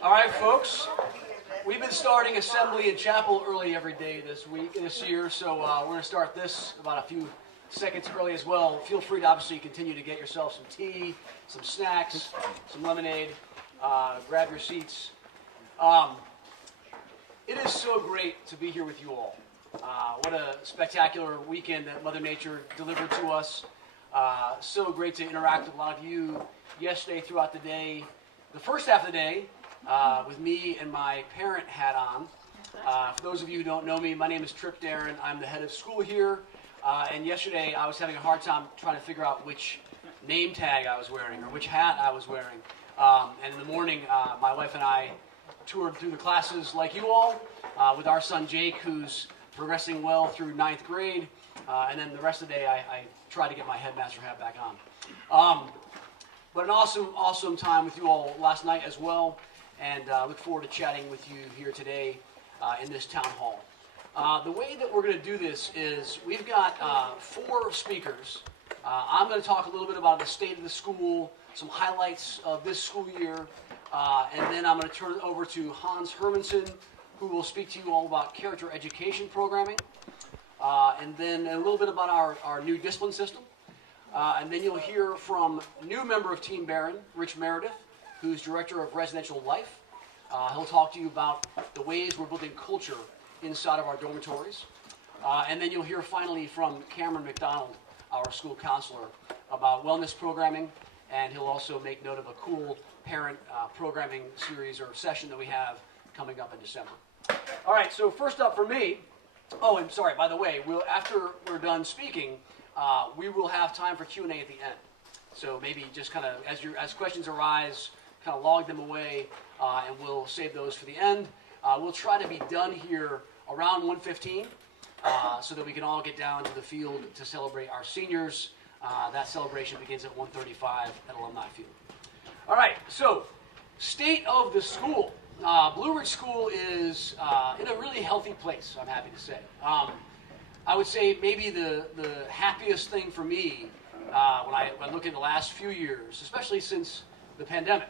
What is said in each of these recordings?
All right, folks. We've been starting assembly in chapel early every day this year, so we're going to start this about a few seconds early as well. Feel free to obviously continue to get yourself some tea, some snacks, some lemonade. Grab your seats. It is so great to be here with you all. What a spectacular weekend that Mother Nature delivered to us. So great to interact with a lot of you yesterday throughout the day. The first half of the day, with me and my parent hat on. For those of you who don't know me, my name is Trip Darren. I'm the head of school here. And yesterday I was having a hard time trying to figure out which name tag I was wearing or which hat I was wearing. And in the morning, my wife and I toured through the classes like you all, with our son Jake, who's progressing well through 9th grade. And then the rest of the day I tried to get my headmaster hat back on. But an awesome time with you all last night as well. And look forward to chatting with you here today in this town hall. The way that we're going to do this is we've got 4 speakers. I'm going to talk a little bit about the state of the school, some highlights of this school year, and then I'm going to turn it over to Hans Hermanson, who will speak to you all about character education programming, and then a little bit about our new discipline system. And then you'll hear from a new member of Team Barron, Rich Meredith, who's Director of Residential Life. He'll talk to you about the ways we're building culture inside of our dormitories. And then you'll hear finally from Cameron McDonald, our school counselor, about wellness programming. And he'll also make note of a cool parent programming series or session that we have coming up in December. All right, so first up for me, and sorry, by the way, after we're done speaking, we will have time for Q&A at the end. So maybe just kind of, as questions arise, kind of log them away, and we'll save those for the end. We'll try to be done here around 1:15, so that we can all get down to the field to celebrate our seniors. That celebration begins at 1:35 at Alumni Field. All right, so state of the school. Blue Ridge School is in a really healthy place, I'm happy to say. I would say maybe the happiest thing for me when I look at the last few years, especially since the pandemic,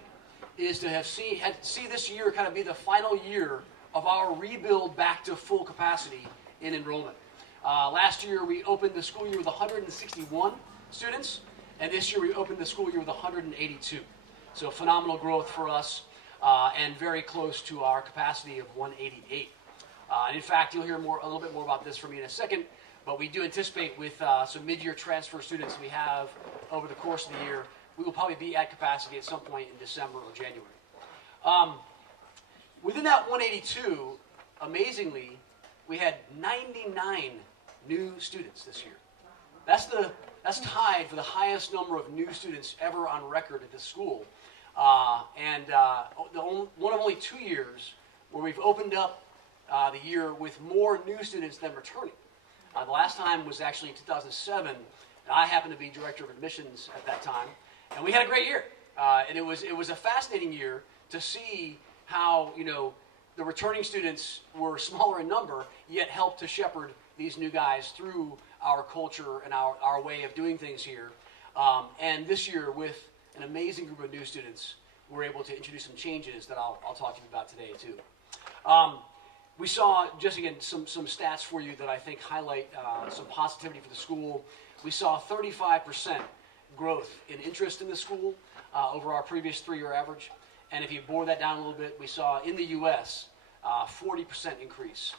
is to see this year kind of be the final year of our rebuild back to full capacity in enrollment. Last year we opened the school year with 161 students, and this year we opened the school year with 182. So phenomenal growth for us, and very close to our capacity of 188. And in fact, you'll hear a little bit more about this from me in a second, but we do anticipate with some mid-year transfer students we have over the course of the year, we will probably be at capacity at some point in December or January. Within that 182, amazingly, we had 99 new students this year. That's tied for the highest number of new students ever on record at this school. And one of only 2 years where we've opened up the year with more new students than returning. The last time was actually in 2007, and I happened to be director of admissions at that time, and we had a great year. And it was a fascinating year to see how the returning students were smaller in number, yet helped to shepherd these new guys through our culture and our way of doing things here. And this year, with an amazing group of new students, we're able to introduce some changes that I'll talk to you about today too. We saw, just again, some stats for you that I think highlight some positivity for the school. We saw 35% growth in interest in the school over our previous 3-year average. And if you bore that down a little bit, we saw in the U.S. 40% increase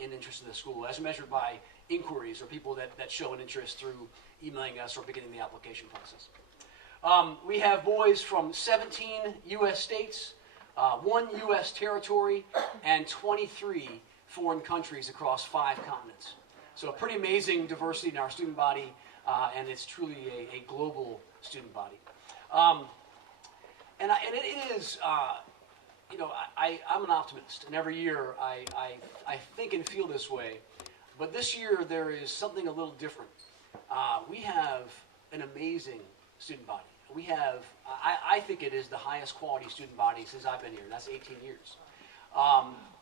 in interest in the school, as measured by inquiries or people that show an interest through emailing us or beginning the application process. We have boys from 17 U.S. states, 1 U.S. territory, and 23 foreign countries across 5 continents. So a pretty amazing diversity in our student body, and it's truly a global student body. And it is, I'm an optimist, and every year I think and feel this way. But this year there is something a little different. We have an amazing student body. We have, I think it is the highest quality student body since I've been here. That's 18 years.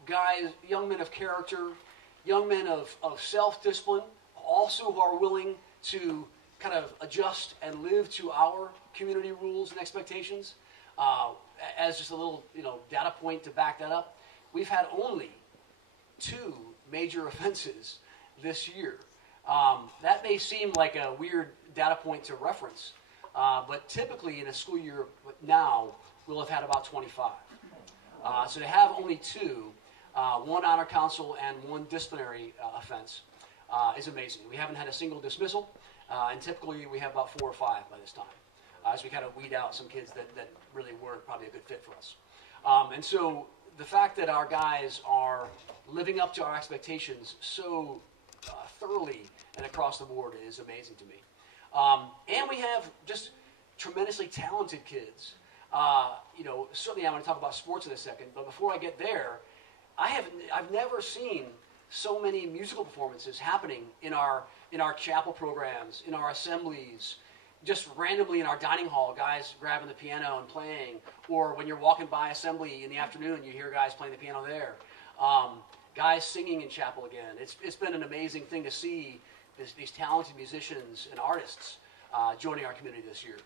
Guys, young men of character, young men of self-discipline, also who are willing to kind of adjust and live to our community rules and expectations. As just a little, data point to back that up, we've had only 2 major offenses this year. That may seem like a weird data point to reference, but typically in a school year now, we'll have had about 25. So to have only 2, 1 honor council and 1 disciplinary offense, is amazing. We haven't had a single dismissal, and typically we have about 4 or 5 by this time, as we kind of weed out some kids that really weren't probably a good fit for us. And so the fact that our guys are living up to our expectations so thoroughly and across the board is amazing to me. And we have just tremendously talented kids. Certainly I want to talk about sports in a second, but before I get there, I've never seen so many musical performances happening in our chapel programs, in our assemblies, just randomly in our dining hall, guys grabbing the piano and playing, or when you're walking by assembly in the afternoon, you hear guys playing the piano there. Guys singing in chapel again. It's been an amazing thing to see these talented musicians and artists joining our community this year.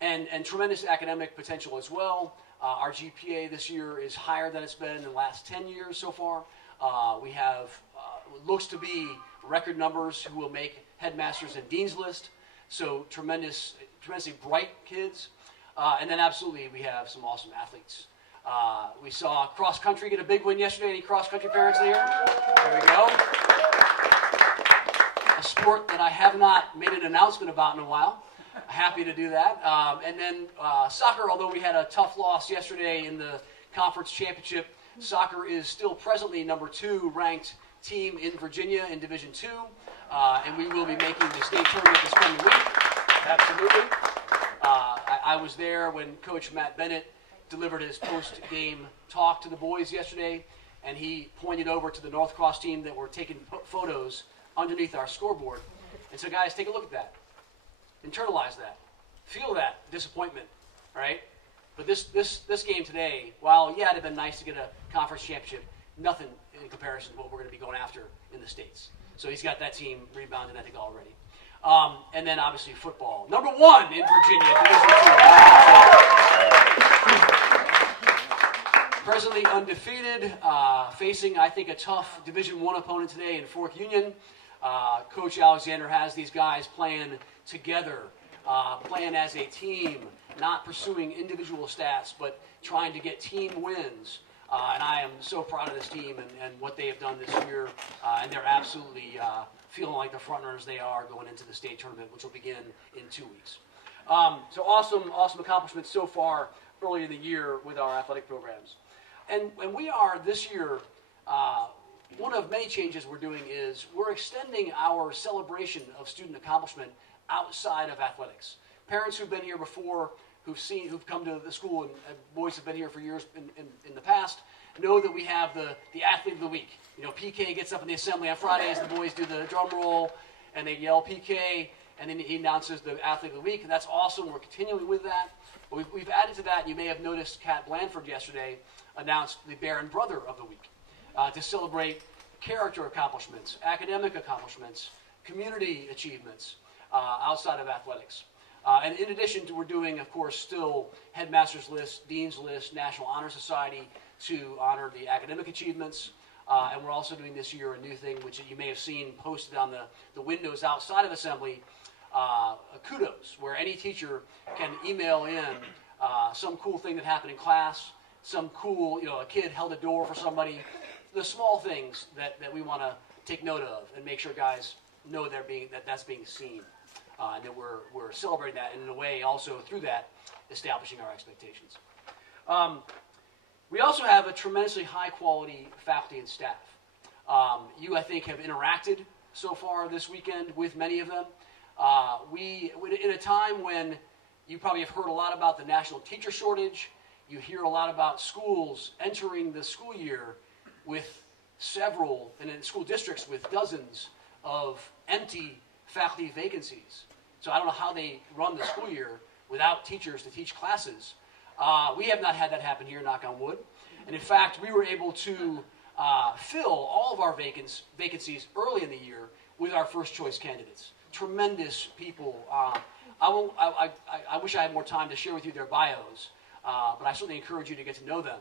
And tremendous academic potential as well. Our GPA this year is higher than it's been in the last 10 years so far. We have looks to be record numbers who will make headmasters and dean's list. So tremendously bright kids. And then absolutely we have some awesome athletes. We saw cross country get a big win yesterday. Any cross country parents here? There we go. A sport that I have not made an announcement about in a while. Happy to do that. And then soccer, although we had a tough loss yesterday in the conference championship, soccer is still presently number 2 ranked team in Virginia in Division II. And we will be making the state tournament this coming week. Absolutely. I was there when Coach Matt Bennett delivered his post-game talk to the boys yesterday, and he pointed over to the North Cross team that were taking photos underneath our scoreboard. And so, guys, take a look at that. Internalize that. Feel that disappointment, right? But this game today, while, it'd have been nice to get a conference championship, nothing in comparison to what we're going to be going after in the States. So he's got that team rebounded, I think, already. And then, obviously, football. Number 1 in Virginia, Division II. Presently undefeated, facing, I think, a tough Division I opponent today in Fork Union. Coach Alexander has these guys playing together, playing as a team, not pursuing individual stats, but trying to get team wins. And I am so proud of this team and what they have done this year. And they're absolutely feeling like the front runners they are going into the state tournament, which will begin in 2 weeks. So awesome accomplishments so far early in the year with our athletic programs. And we are this year, one of many changes we're doing is we're extending our celebration of student accomplishment outside of athletics. Parents who've been here before, who've come to the school, and boys have been here for years in the past, know that we have the athlete of the week. PK gets up in the assembly on Fridays, the boys do the drum roll, and they yell PK, and then he announces the athlete of the week, and that's awesome. We're continuing with that. But we've added to that, and you may have noticed Kat Blanford yesterday announced the Barron Brother of the Week to celebrate character accomplishments, academic accomplishments, community achievements outside of athletics. And in addition to, we're doing, of course, still headmaster's list, dean's list, National Honor Society to honor the academic achievements. And we're also doing this year a new thing, which you may have seen posted on the windows outside of assembly, kudos, where any teacher can email in some cool thing that happened in class, some cool, a kid held a door for somebody, the small things that we want to take note of and make sure guys know that's being seen. And that we're celebrating that, and in a way also through that, establishing our expectations. We also have a tremendously high-quality faculty and staff. You, I think, have interacted so far this weekend with many of them. In a time when you probably have heard a lot about the national teacher shortage, you hear a lot about schools entering the school year with several, and in school districts with dozens of empty faculty vacancies. So I don't know how they run the school year without teachers to teach classes. We have not had that happen here, knock on wood. And in fact, we were able to fill all of our vacancies early in the year with our first choice candidates. Tremendous people. I wish I had more time to share with you their bios, but I certainly encourage you to get to know them.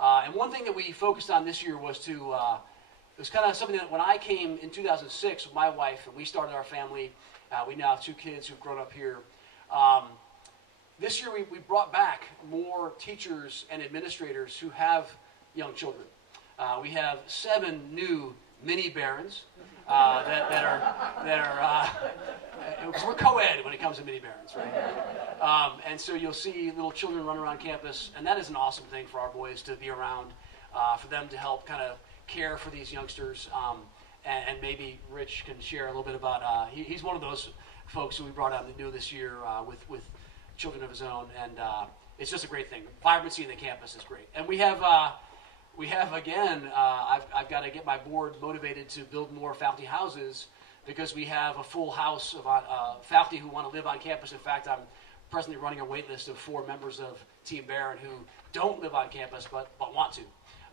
And one thing that we focused on this year was it was kind of something that when I came in 2006 with my wife and we started our family, we now have 2 kids who've grown up here. This year we brought back more teachers and administrators who have young children. We have 7 new mini Barons that are because we're co-ed when it comes to mini Barons, right? And so you'll see little children run around campus, and that is an awesome thing for our boys to be around, for them to help kind of care for these youngsters. And maybe Rich can share a little bit about, he's one of those folks who we brought on new this year with children of his own, and it's just a great thing. Vibrancy in the campus is great. And we have again, I've got to get my board motivated to build more faculty houses, because we have a full house of faculty who want to live on campus. In fact, I'm presently running a wait list of 4 members of Team Barron who don't live on campus but want to.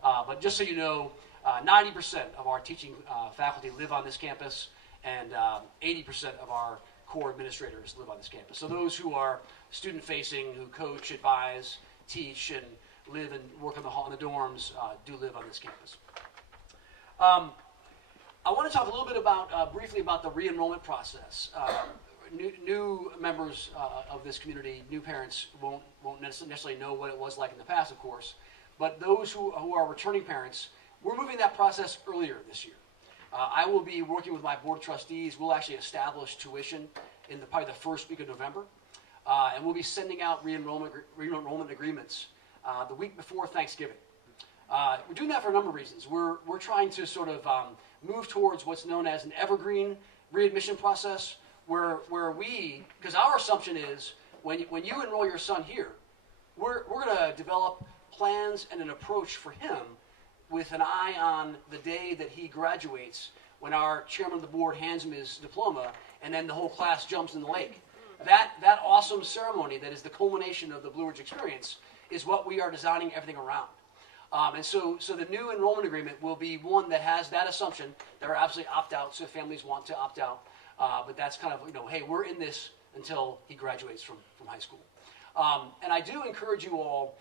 But just so you know, 90% of our teaching faculty live on this campus, and 80% of our core administrators live on this campus. So those who are student-facing, who coach, advise, teach, and live and work in the dorms do live on this campus. I want to talk a little bit about briefly about the re-enrollment process. New members of this community, new parents, won't necessarily know what it was like in the past, of course, but those who are returning parents, we're moving that process earlier this year. I will be working with my board of trustees. We'll actually establish tuition in probably the first week of November, and we'll be sending out re-enrollment agreements the week before Thanksgiving. We're doing that for a number of reasons. We're trying to sort of move towards what's known as an evergreen readmission process, where we, because our assumption is when you enroll your son here, we're going to develop plans and an approach for him with an eye on the day that he graduates, when our chairman of the board hands him his diploma, and then the whole class jumps in the lake. That awesome ceremony that is the culmination of the Blue Ridge experience is what we are designing everything around. And so the new enrollment agreement will be one that has that assumption. There are absolutely opt-outs if families want to opt out, but that's kind of, hey, we're in this until he graduates from high school. And I do encourage you all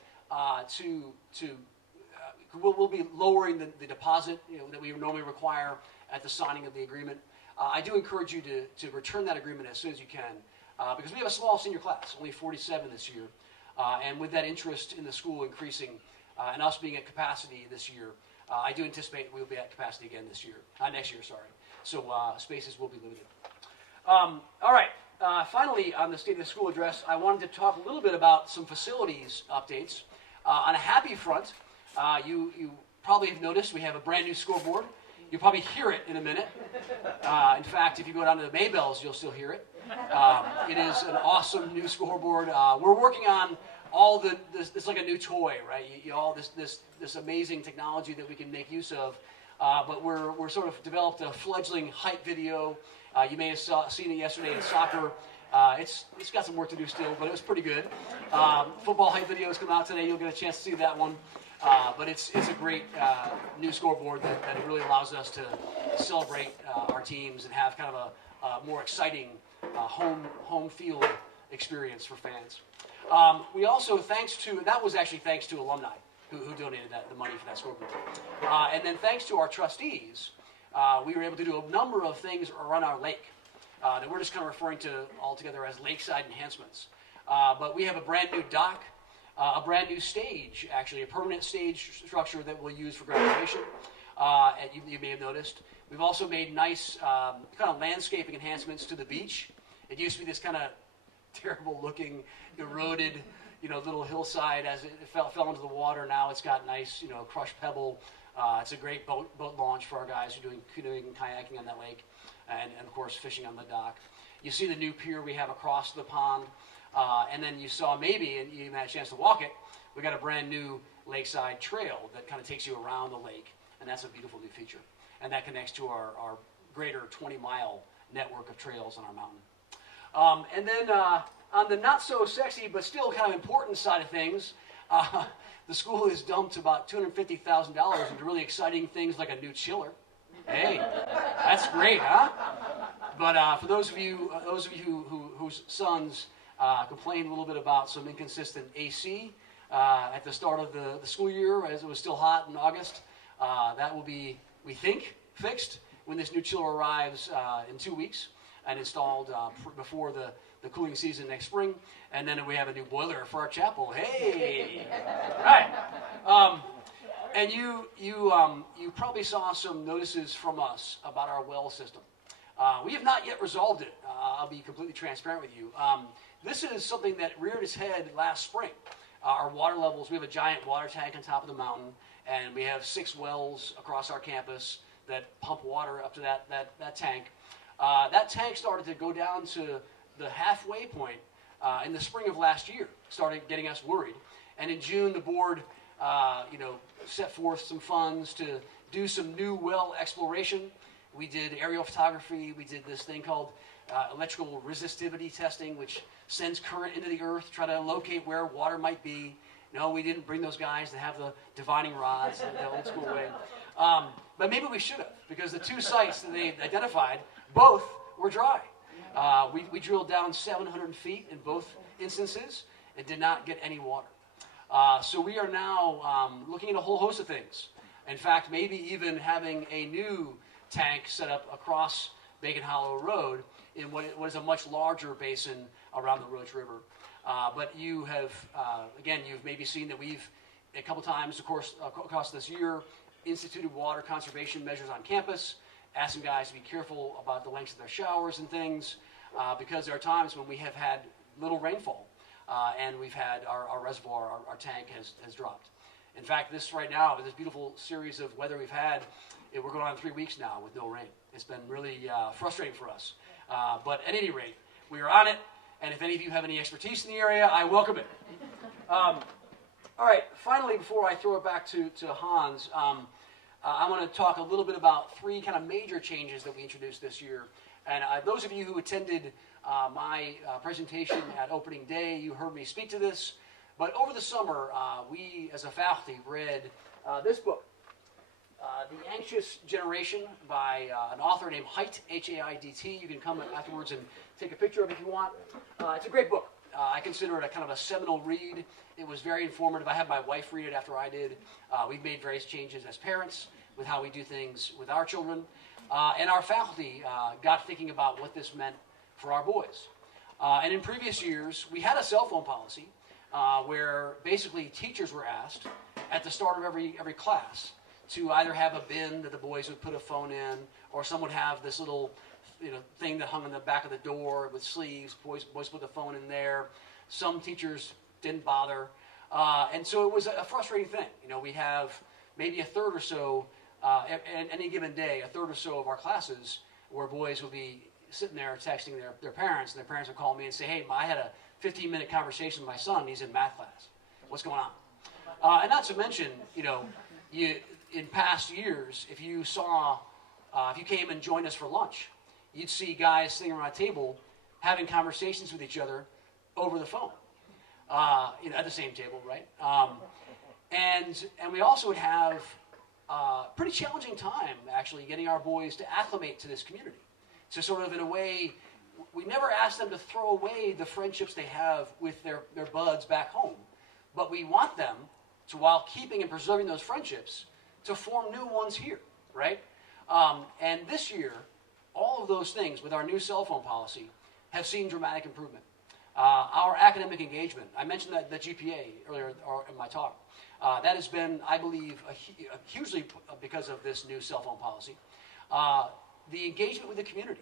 we'll be lowering the deposit that we normally require at the signing of the agreement. I do encourage you to return that agreement as soon as you can, because we have a small senior class, only 47 this year, and with that interest in the school increasing and us being at capacity this year, I do anticipate we'll be at capacity again next year, sorry. So spaces will be limited. All right. Finally, on the State of the School address, I wanted to talk a little bit about some facilities updates. On a happy front, you probably have noticed we have a brand new scoreboard. You'll probably hear it in a minute. In fact, if you go down to the Maybells, you'll still hear it. It is an awesome new scoreboard. We're working on all it's like a new toy, right? All this amazing technology that we can make use of. But we're sort of developed a fledgling hype video. You may have seen it yesterday in soccer. It's got some work to do still, but it was pretty good. Football hype videos come out today. You'll get a chance to see that one. But it's a great new scoreboard that really allows us to celebrate our teams and have kind of a more exciting home field experience for fans. We also, thanks to alumni who donated the money for that scoreboard. And then thanks to our trustees, we were able to do a number of things around our lake that we're just kind of referring to altogether as lakeside enhancements. But we have a brand new dock, a brand new stage, actually, a permanent stage structure that we'll use for graduation, and you may have noticed. We've also made nice kind of landscaping enhancements to the beach. It used to be this kind of terrible looking, eroded, little hillside as it fell into the water. Now it's got nice, crushed pebble. It's a great boat launch for our guys who are doing canoeing and kayaking on that lake, and of course fishing on the dock. You see the new pier we have across the pond, and then you saw and you even had a chance to walk it, we got a brand new lakeside trail that kind of takes you around the lake. and that's a beautiful new feature. And that connects to our greater 20-mile network of trails on our mountain. And then on the not so sexy but still kind of important side of things, the school has dumped about $250,000 into really exciting things like a new chiller. Hey, that's great, huh? But for those of you whose sons complained a little bit about some inconsistent AC at the start of the school year, as it was still hot in August, that will be, we think, fixed when this new chiller arrives in 2 weeks and installed before the cooling season next spring. And then we have a new boiler for our chapel. Hey, right. And you probably saw some notices from us about our well system. We have not yet resolved it. I'll be completely transparent with you. This is something that reared its head last spring. Our water levels, we have a giant water tank on top of the mountain, and we have 6 wells across our campus that pump water up to that tank. That tank started to go down to the halfway point in the spring of last year, started getting us worried. And in June, the board set forth some funds to do some new well exploration. We did aerial photography. We did this thing called electrical resistivity testing, which sends current into the earth, try to locate where water might be. No, we didn't bring those guys to have the divining rods the old school way. But maybe we should have, because the 2 sites that they identified, both were dry. We drilled down 700 feet in both instances and did not get any water. So we are now looking at a whole host of things. In fact, maybe even having a new tank set up across Bacon Hollow Road in what is a much larger basin around the Roach River. But you have, again, you've maybe seen that we've, a couple times, of course, across this year, instituted water conservation measures on campus, asking guys to be careful about the lengths of their showers and things, because there are times when we have had little rainfall, and we've had our reservoir, our tank has dropped. In fact, this right now, this beautiful series of weather we've had, we're going on 3 weeks now with no rain. It's been really frustrating for us. But at any rate, we are on it, and if any of you have any expertise in the area, I welcome it. All right, finally, before I throw it back to Hans, I want to talk a little bit about 3 kind of major changes that we introduced this year. And those of you who attended my presentation at opening day, you heard me speak to this. But over the summer, we as a faculty read this book, The Anxious Generation, by an author named Haidt, H-A-I-D-T. You can come afterwards and take a picture of it if you want. It's a great book. I consider it a kind of a seminal read. It was very informative. I had my wife read it after I did. We've made various changes as parents with how we do things with our children. And our faculty got thinking about what this meant for our boys. And in previous years, we had a cell phone policy where basically teachers were asked at the start of every class to either have a bin that the boys would put a phone in, or some would have this little thing that hung on the back of the door with sleeves. Boys put the phone in there. Some teachers didn't bother. And so it was a frustrating thing. We have maybe a third or so, at any given day, a third or so of our classes where boys will be sitting there texting their parents, and their parents would call me and say, hey, I had a 15-minute conversation with my son. He's in math class. What's going on? And not to mention, in past years, if you came and joined us for lunch, you'd see guys sitting around a table having conversations with each other over the phone, at the same table, right? And we also would have a pretty challenging time, actually, getting our boys to acclimate to this community. So sort of in a way, we never ask them to throw away the friendships they have with their buds back home, but we want them to, while keeping and preserving those friendships, to form new ones here, right? And this year, all of those things with our new cell phone policy have seen dramatic improvement. Our academic engagement, I mentioned the GPA earlier in my talk. That has been, I believe, hugely because of this new cell phone policy. The engagement with the community.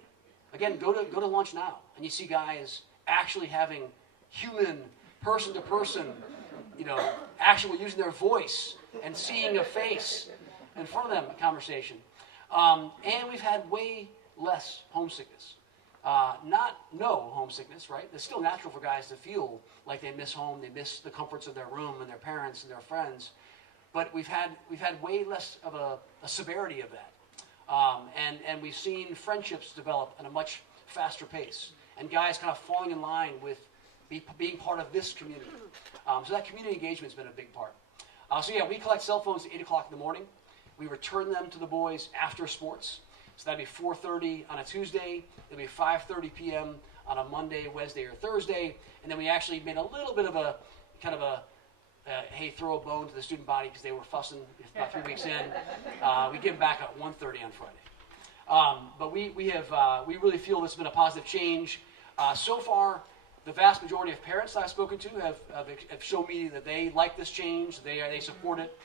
Again, go to lunch now, and you see guys actually having human, person-to-person, actually using their voice and seeing a face in front of them, conversation. And we've had way less homesickness. Not no homesickness, right? It's still natural for guys to feel like they miss home, they miss the comforts of their room and their parents and their friends. but we've had way less of a severity of that. And we've seen friendships develop at a much faster pace, and guys kind of falling in line with being part of this community. So that community engagement's been a big part. So yeah, we collect cell phones at 8 o'clock in the morning. We return them to the boys after sports. So that'd be 4:30 on a Tuesday. It'll be 5:30 p.m. on a Monday, Wednesday, or Thursday. And then we actually made a little bit of a kind of a hey, throw a bone to the student body because they were fussing about 3 weeks in. We give them back at 1:30 on Friday. But we really feel this has been a positive change. So far, the vast majority of parents I've spoken to have shown me that they like this change. They support it.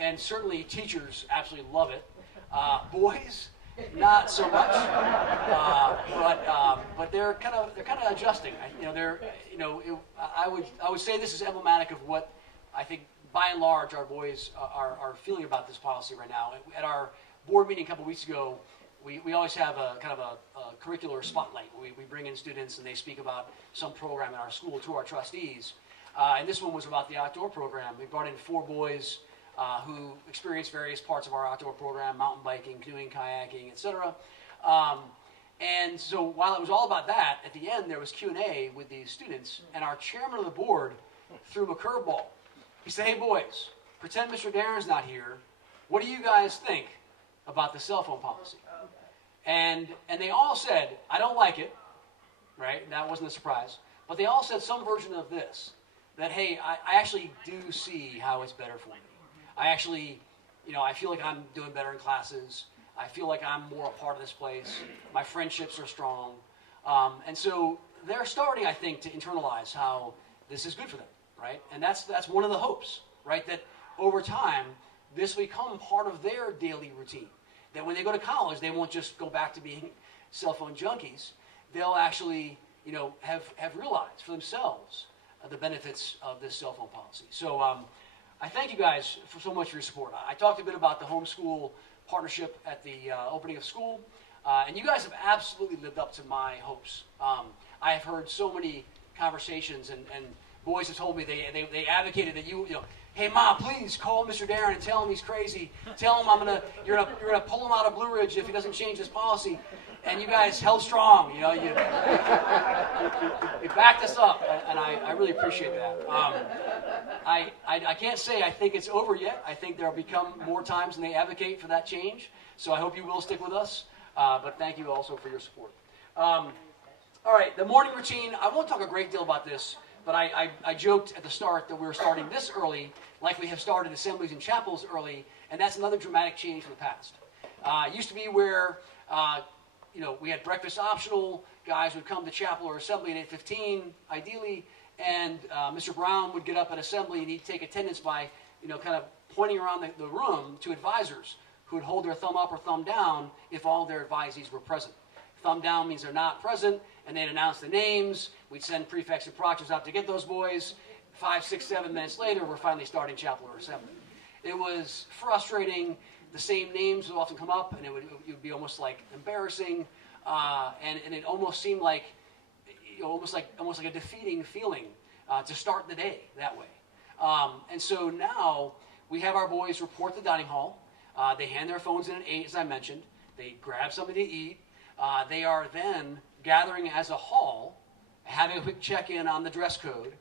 And certainly teachers absolutely love it. Boys, not so much. But they're kind of adjusting. I would say this is emblematic of what I think by and large our boys are feeling about this policy right now. At our board meeting a couple weeks ago, we always have a kind of a curricular spotlight. We bring in students and they speak about some program in our school to our trustees. And this one was about the outdoor program. We brought in 4 boys who experienced various parts of our outdoor program: mountain biking, canoeing, kayaking, etc. And so while it was all about that, at the end there was Q&A with these students, and our chairman of the board threw him a curveball. He said, "Hey boys, pretend Mr. Darren's not here. What do you guys think about the cell phone policy?" And they all said, "I don't like it," right? And that wasn't a surprise. But they all said some version of this, that, hey, I actually do see how it's better for me. I actually, I feel like I'm doing better in classes. I feel like I'm more a part of this place. My friendships are strong. And so they're starting, I think, to internalize how this is good for them, right? And that's one of the hopes, right? That over time, this will become part of their daily routine. That when they go to college, they won't just go back to being cell phone junkies. They'll actually, have realized for themselves the benefits of this cell phone policy. So I thank you guys for so much for your support. I talked a bit about the homeschool partnership at the opening of school, and you guys have absolutely lived up to my hopes. I have heard so many conversations, and boys have told me they advocated that hey, Mom, please call Mr. Darren and tell him he's crazy. Tell him you're gonna pull him out of Blue Ridge if he doesn't change this policy. And you guys held strong. You backed us up, and I really appreciate that. I can't say I think it's over yet. I think there will become more times when they advocate for that change. So I hope you will stick with us. But thank you also for your support. All right, the morning routine. I won't talk a great deal about this, but I joked at the start that we were starting this early, like we have started assemblies and chapels early, and that's another dramatic change from the past. It used to be where we had breakfast optional. Guys would come to chapel or assembly at 8:15, ideally, and Mr. Brown would get up at assembly and he'd take attendance by, kind of pointing around the room to advisors who would hold their thumb up or thumb down if all their advisees were present. Thumb down means they're not present, and they'd announce the names. We'd send prefects and proctors out to get those boys. 5, 6, 7 minutes later, we're finally starting chapel or assembly. It was frustrating. The same names would often come up, and it would be almost like embarrassing, and it almost seemed like, almost like a defeating feeling to start the day that way. And so now we have our boys report the dining hall. They hand their phones in at 8, as I mentioned. They grab something to eat. They are then gathering as a hall, having a quick check-in on the dress code,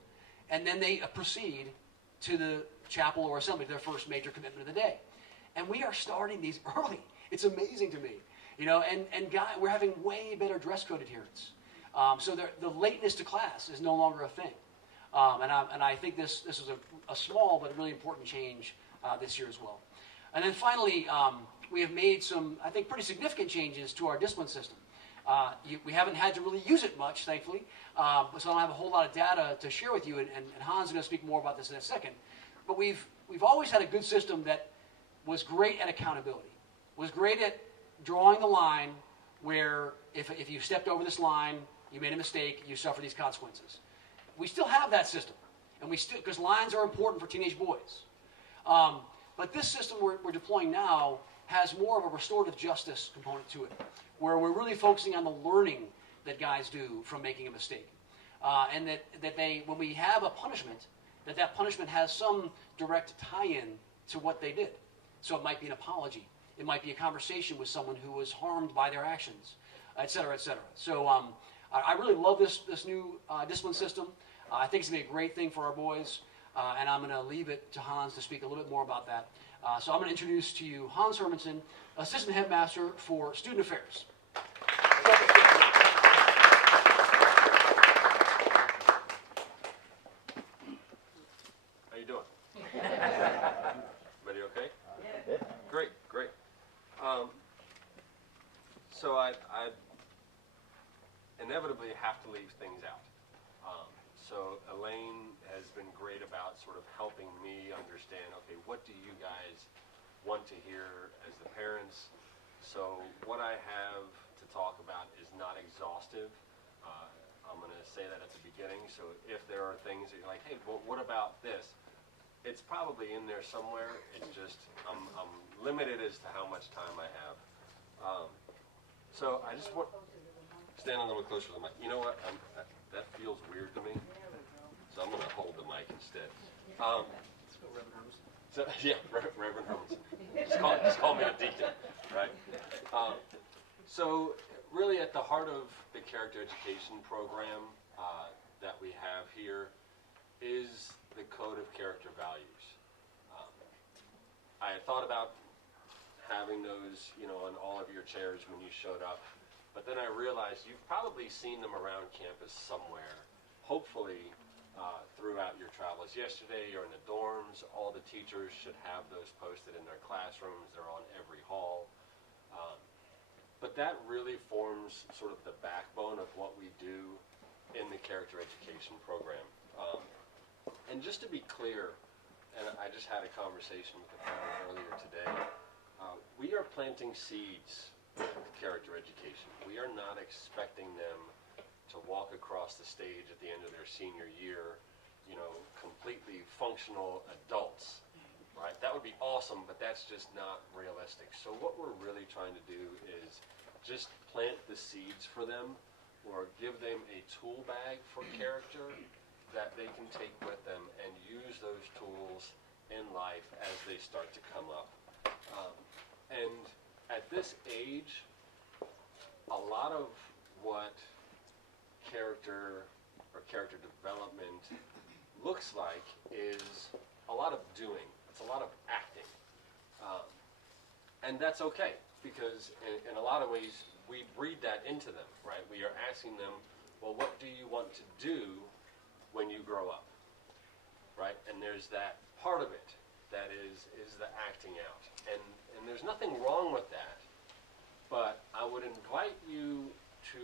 and then they proceed to the chapel or assembly, their first major commitment of the day. And we are starting these early. It's amazing to me. We're having way better dress code adherence. So the lateness to class is no longer a thing. And I think this is a small but really important change this year as well. And then finally, we have made some, I think, pretty significant changes to our discipline system. We haven't had to really use it much, thankfully, so I don't have a whole lot of data to share with you, and Hans is going to speak more about this in a second. But we've always had a good system that was great at accountability, was great at drawing the line where if you stepped over this line, you made a mistake, you suffer these consequences. We still have that system, and because lines are important for teenage boys. But this system we're deploying now has more of a restorative justice component to it, where we're really focusing on the learning that guys do from making a mistake. and that they, when we have a punishment, that punishment has some direct tie-in to what they did. So it might be an apology. It might be a conversation with someone who was harmed by their actions, et cetera, et cetera. So I really love this new discipline system. I think it's going to be a great thing for our boys, and I'm going to leave it to Hans to speak a little bit more about that. So I'm going to introduce to you Hans Hermanson, Assistant Headmaster for Student Affairs. How you doing? Everybody okay? Yeah. Great. So I inevitably have to leave things out. So Elaine has been great about sort of helping me understand, okay, what do you guys want to hear as the parents? So what I have to talk about is not exhaustive. I'm going to say that at the beginning. So if there are things that you're like, hey, well, what about this? It's probably in there somewhere. It's just I'm limited as to how much time I have. So I just want stand a little closer to the mic. You know what? That feels weird to me. So I'm going to hold the mic instead. So yeah, Reverend Hermanson. Just call me a deacon, right? So really, at the heart of the character education program that we have here is the code of character values. I had thought about having those, on all of your chairs when you showed up, but then I realized you've probably seen them around campus somewhere, hopefully throughout your travels yesterday or in the dorms. All the teachers should have those posted in their classrooms. They're on every hall. But that really forms sort of the backbone of what we do in the character education program. And just to be clear, and I just had a conversation with the parent earlier today, we are planting seeds with character education. We are not expecting them to walk across the stage at the end of their senior year, completely functional adults, right? That would be awesome, but that's just not realistic. So what we're really trying to do is just plant the seeds for them, or give them a tool bag for character that they can take with them and use those tools in life as they start to come up. And at this age, a lot of what character or character development looks like is a lot of doing. It's a lot of acting. And that's okay, because in a lot of ways, we breed that into them, right? We are asking them, well, what do you want to do when you grow up, right? And there's that part of it that is the acting out. And there's nothing wrong with that, but I would invite you to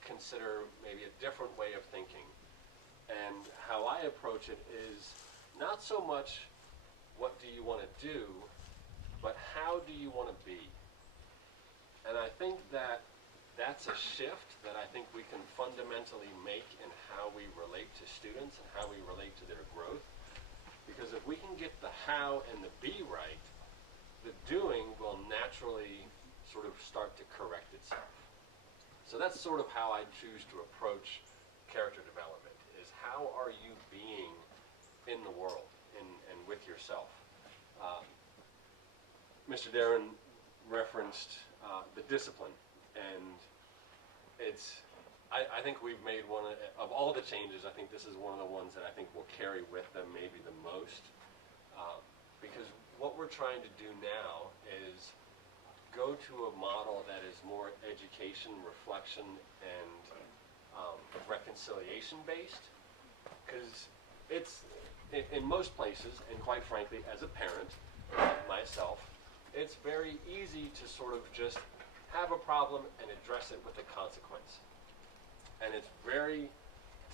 consider maybe a different way of thinking. And how I approach it is not so much what do you want to do, but how do you want to be? And I think that that's a shift that I think we can fundamentally make in how we relate to students and how we relate to their growth. Because if we can get the how and the be right, the doing will naturally sort of start to correct itself. So that's sort of how I choose to approach character development, is how are you being in the world and with yourself? Mr. Darren referenced the discipline, and I think we've made one of all the changes. I think this is one of the ones that I think will carry with them maybe the most, because what we're trying to do now is go to a model that is more education, reflection, and reconciliation based, because it's in most places, and quite frankly, as a parent myself, it's very easy to sort of just have a problem and address it with a consequence. And it's very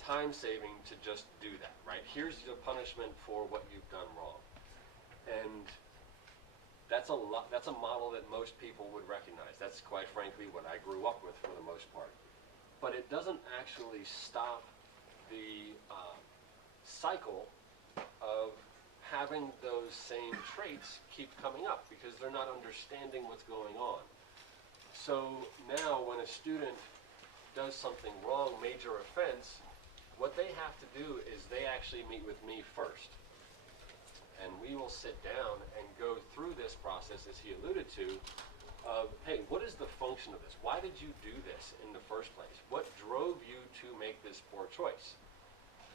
time-saving to just do that, right? Here's the punishment for what you've done wrong. And that's a model that most people would recognize. That's quite frankly what I grew up with for the most part. But it doesn't actually stop the cycle of having those same traits keep coming up, because they're not understanding what's going on. So now when a student does something wrong, major offense, what they have to do is they actually meet with me first. And we will sit down and go through this process, as he alluded to, of, hey, what is the function of this? Why did you do this in the first place? What drove you to make this poor choice?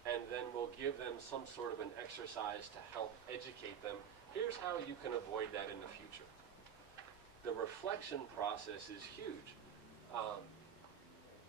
And then we'll give them some sort of an exercise to help educate them. Here's how you can avoid that in the future. The reflection process is huge.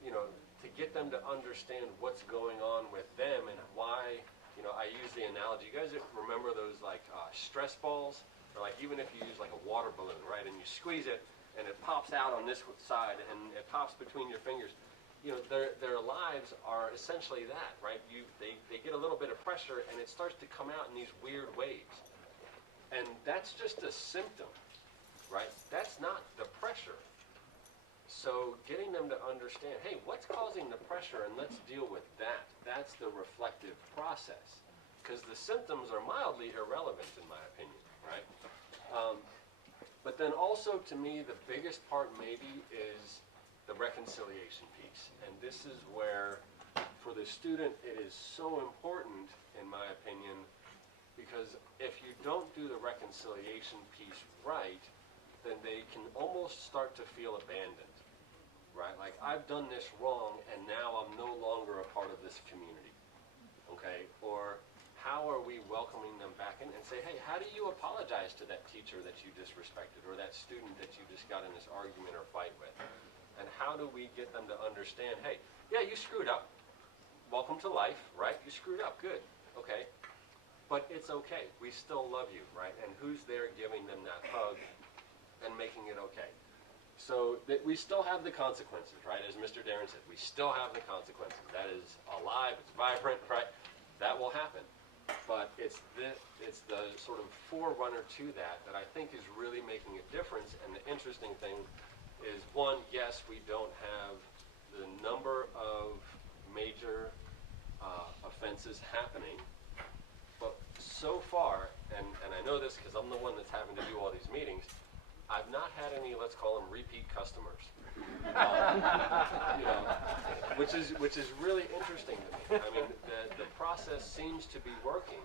You know, to get them to understand what's going on with them and why, you know, I use the analogy. You guys remember those like stress balls? Or like even if you use like a water balloon, right, and you squeeze it and it pops out on this side and it pops between your fingers. You know, their lives are essentially that, right? They get a little bit of pressure and it starts to come out in these weird waves. And that's just a symptom, right? That's not the pressure. So getting them to understand, hey, what's causing the pressure, and let's deal with that. That's the reflective process. Because the symptoms are mildly irrelevant, in my opinion, right? But then also, to me, the biggest part maybe is the reconciliation piece. And this is where, for the student, it is so important, in my opinion, because if you don't do the reconciliation piece right, then they can almost start to feel abandoned, right? Like, I've done this wrong, and now I'm no longer a part of this community, okay? Or how are we welcoming them back in and say, hey, how do you apologize to that teacher that you disrespected or that student that you just got in this argument or fight with? And how do we get them to understand, hey, yeah, you screwed up. Welcome to life, right? You screwed up, good, okay. But it's okay, we still love you, right? And who's there giving them that hug and making it okay? So that we still have the consequences, right? As Mr. Darren said, we still have the consequences. That is alive, it's vibrant, right? That will happen. But it's the sort of forerunner to that I think is really making a difference. And the interesting thing is, one, yes, we don't have the number of major offenses happening, but so far, and I know this because I'm the one that's having to do all these meetings, I've not had any, let's call them repeat customers, you know, which is really interesting to me. I mean, the process seems to be working,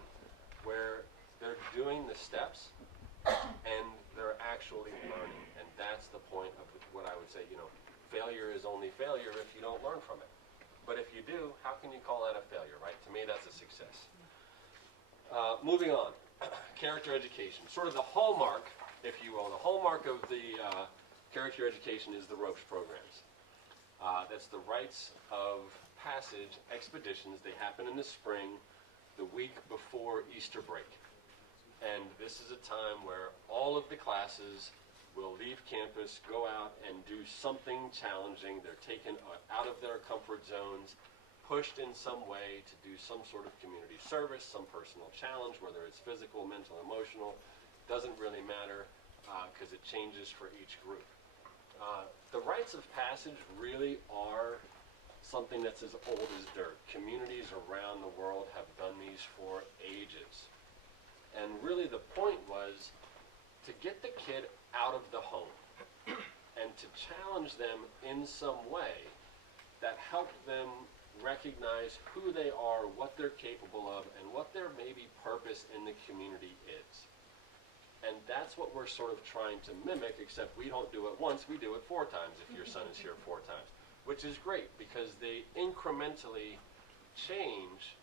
where they're doing the steps and they're actually learning, and that's the point of what I would say. You know, failure is only failure if you don't learn from it. But if you do, how can you call that a failure, right? To me, that's a success. Moving on, character education, sort of the hallmark, if you will. The hallmark of the character education is the ROPES programs. That's the rites of passage expeditions. They happen in the spring, the week before Easter break. And this is a time where all of the classes will leave campus, go out and do something challenging. They're taken out of their comfort zones, pushed in some way to do some sort of community service, some personal challenge, whether it's physical, mental, emotional, doesn't really matter because it changes for each group. The rites of passage really are something that's as old as dirt. Communities around the world have done these for ages. And really the point was to get the kid out of the home and to challenge them in some way that helped them recognize who they are, what they're capable of, and what their maybe purpose in the community is. And that's what we're sort of trying to mimic, except we don't do it once, we do it 4 times if your son is here 4 times, which is great because they incrementally change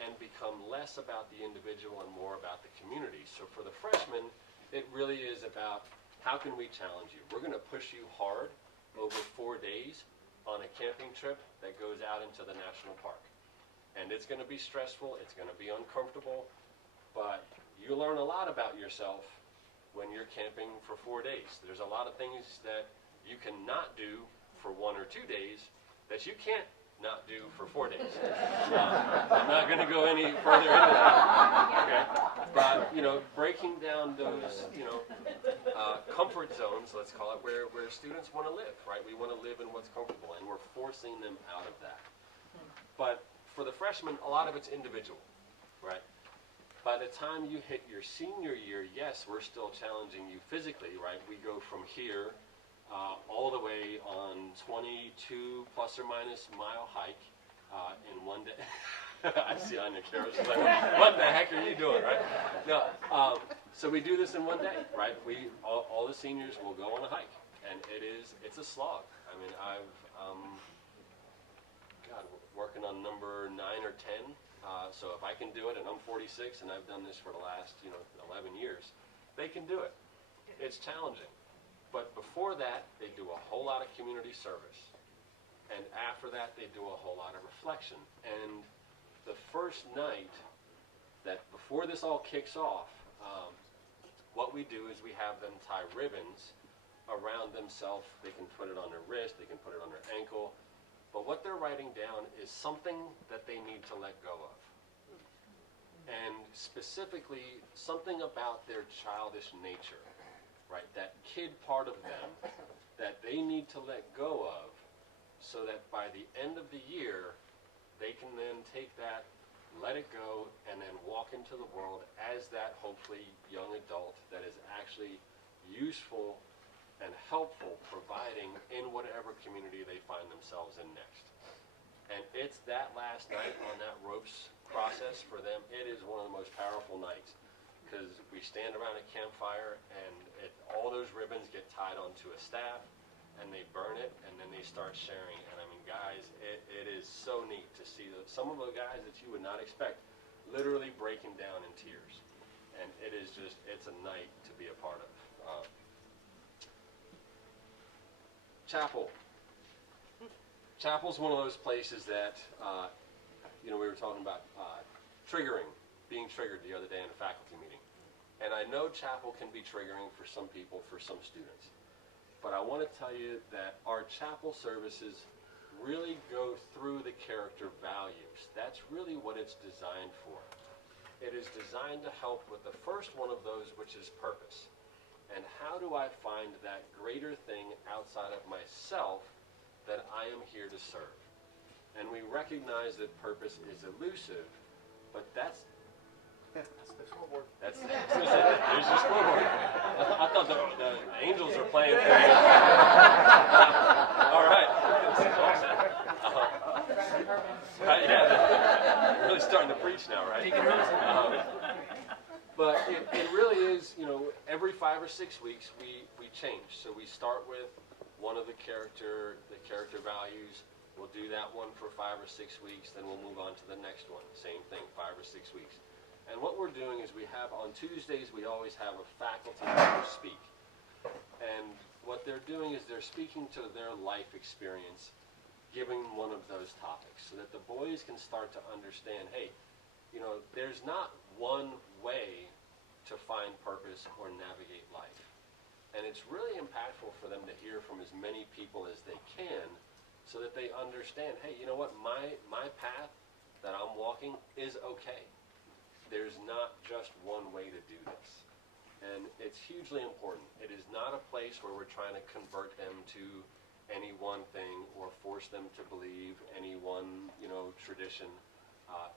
and become less about the individual and more about the community. So for the freshmen, it really is about how can we challenge you? We're going to push you hard over 4 days on a camping trip that goes out into the national park. And it's going to be stressful, it's going to be uncomfortable, but you learn a lot about yourself when you're camping for 4 days. There's a lot of things that you cannot do for 1 or 2 days that you can't not do for 4 days. I'm not going to go any further into that, okay? But, you know, breaking down those, you know, comfort zones, let's call it, where students want to live, right? We want to live in what's comfortable, and we're forcing them out of that. But for the freshmen, a lot of it's individual, right? By the time you hit your senior year, yes, we're still challenging you physically, right? We go from here all the way on 22 plus or minus mile hike in one day. I see on your camera, she's like, what the heck are you doing, right? No, so we do this in one day, right? All the seniors will go on a hike, and it's a slog. I mean, I've, working on number 9 or 10, so if I can do it, and I'm 46, and I've done this for the last, 11 years, they can do it. It's challenging. But before that, they do a whole lot of community service. And after that, they do a whole lot of reflection. And the first night, that before this all kicks off, what we do is we have them tie ribbons around themselves. They can put it on their wrist, they can put it on their ankle. But what they're writing down is something that they need to let go of. And specifically, something about their childish nature, right? That kid part of them that they need to let go of, so that by the end of the year, they can then take that, let it go, and then walk into the world as that hopefully young adult that is actually useful and helpful, providing in whatever community they find themselves in next. And it's that last night on that ropes process for them, it is one of the most powerful nights, because we stand around a campfire and all those ribbons get tied onto a staff, and they burn it, and then they start sharing. And I mean, guys, it is so neat to see some of the guys that you would not expect literally breaking down in tears. And it is just, it's a night to be a part of. Chapel. Chapel's one of those places that, we were talking about being triggered the other day in a faculty meeting. And I know chapel can be triggering for some people, for some students. But I want to tell you that our chapel services really go through the character values. That's really what it's designed for. It is designed to help with the first one of those, which is purpose. And how do I find that greater thing outside of myself that I am here to serve? And we recognize that purpose is elusive, but that's the scoreboard. there's your scoreboard. I thought the Angels are playing for you. All right. Yeah, really starting to preach now, right? But it really is, every 5 or 6 weeks we change. So we start with one of the character values. We'll do that one for 5 or 6 weeks, then we'll move on to the next one. Same thing, 5 or 6 weeks. And what we're doing is we have, on Tuesdays, we always have a faculty member speak. And what they're doing is they're speaking to their life experience, giving one of those topics, so that the boys can start to understand, hey, there's not one way to find purpose or navigate life. And it's really impactful for them to hear from as many people as they can, so that they understand, hey, you know what, my path that I'm walking is okay. There's not just one way to do this. And it's hugely important. It is not a place where we're trying to convert them to any one thing or force them to believe any one, tradition.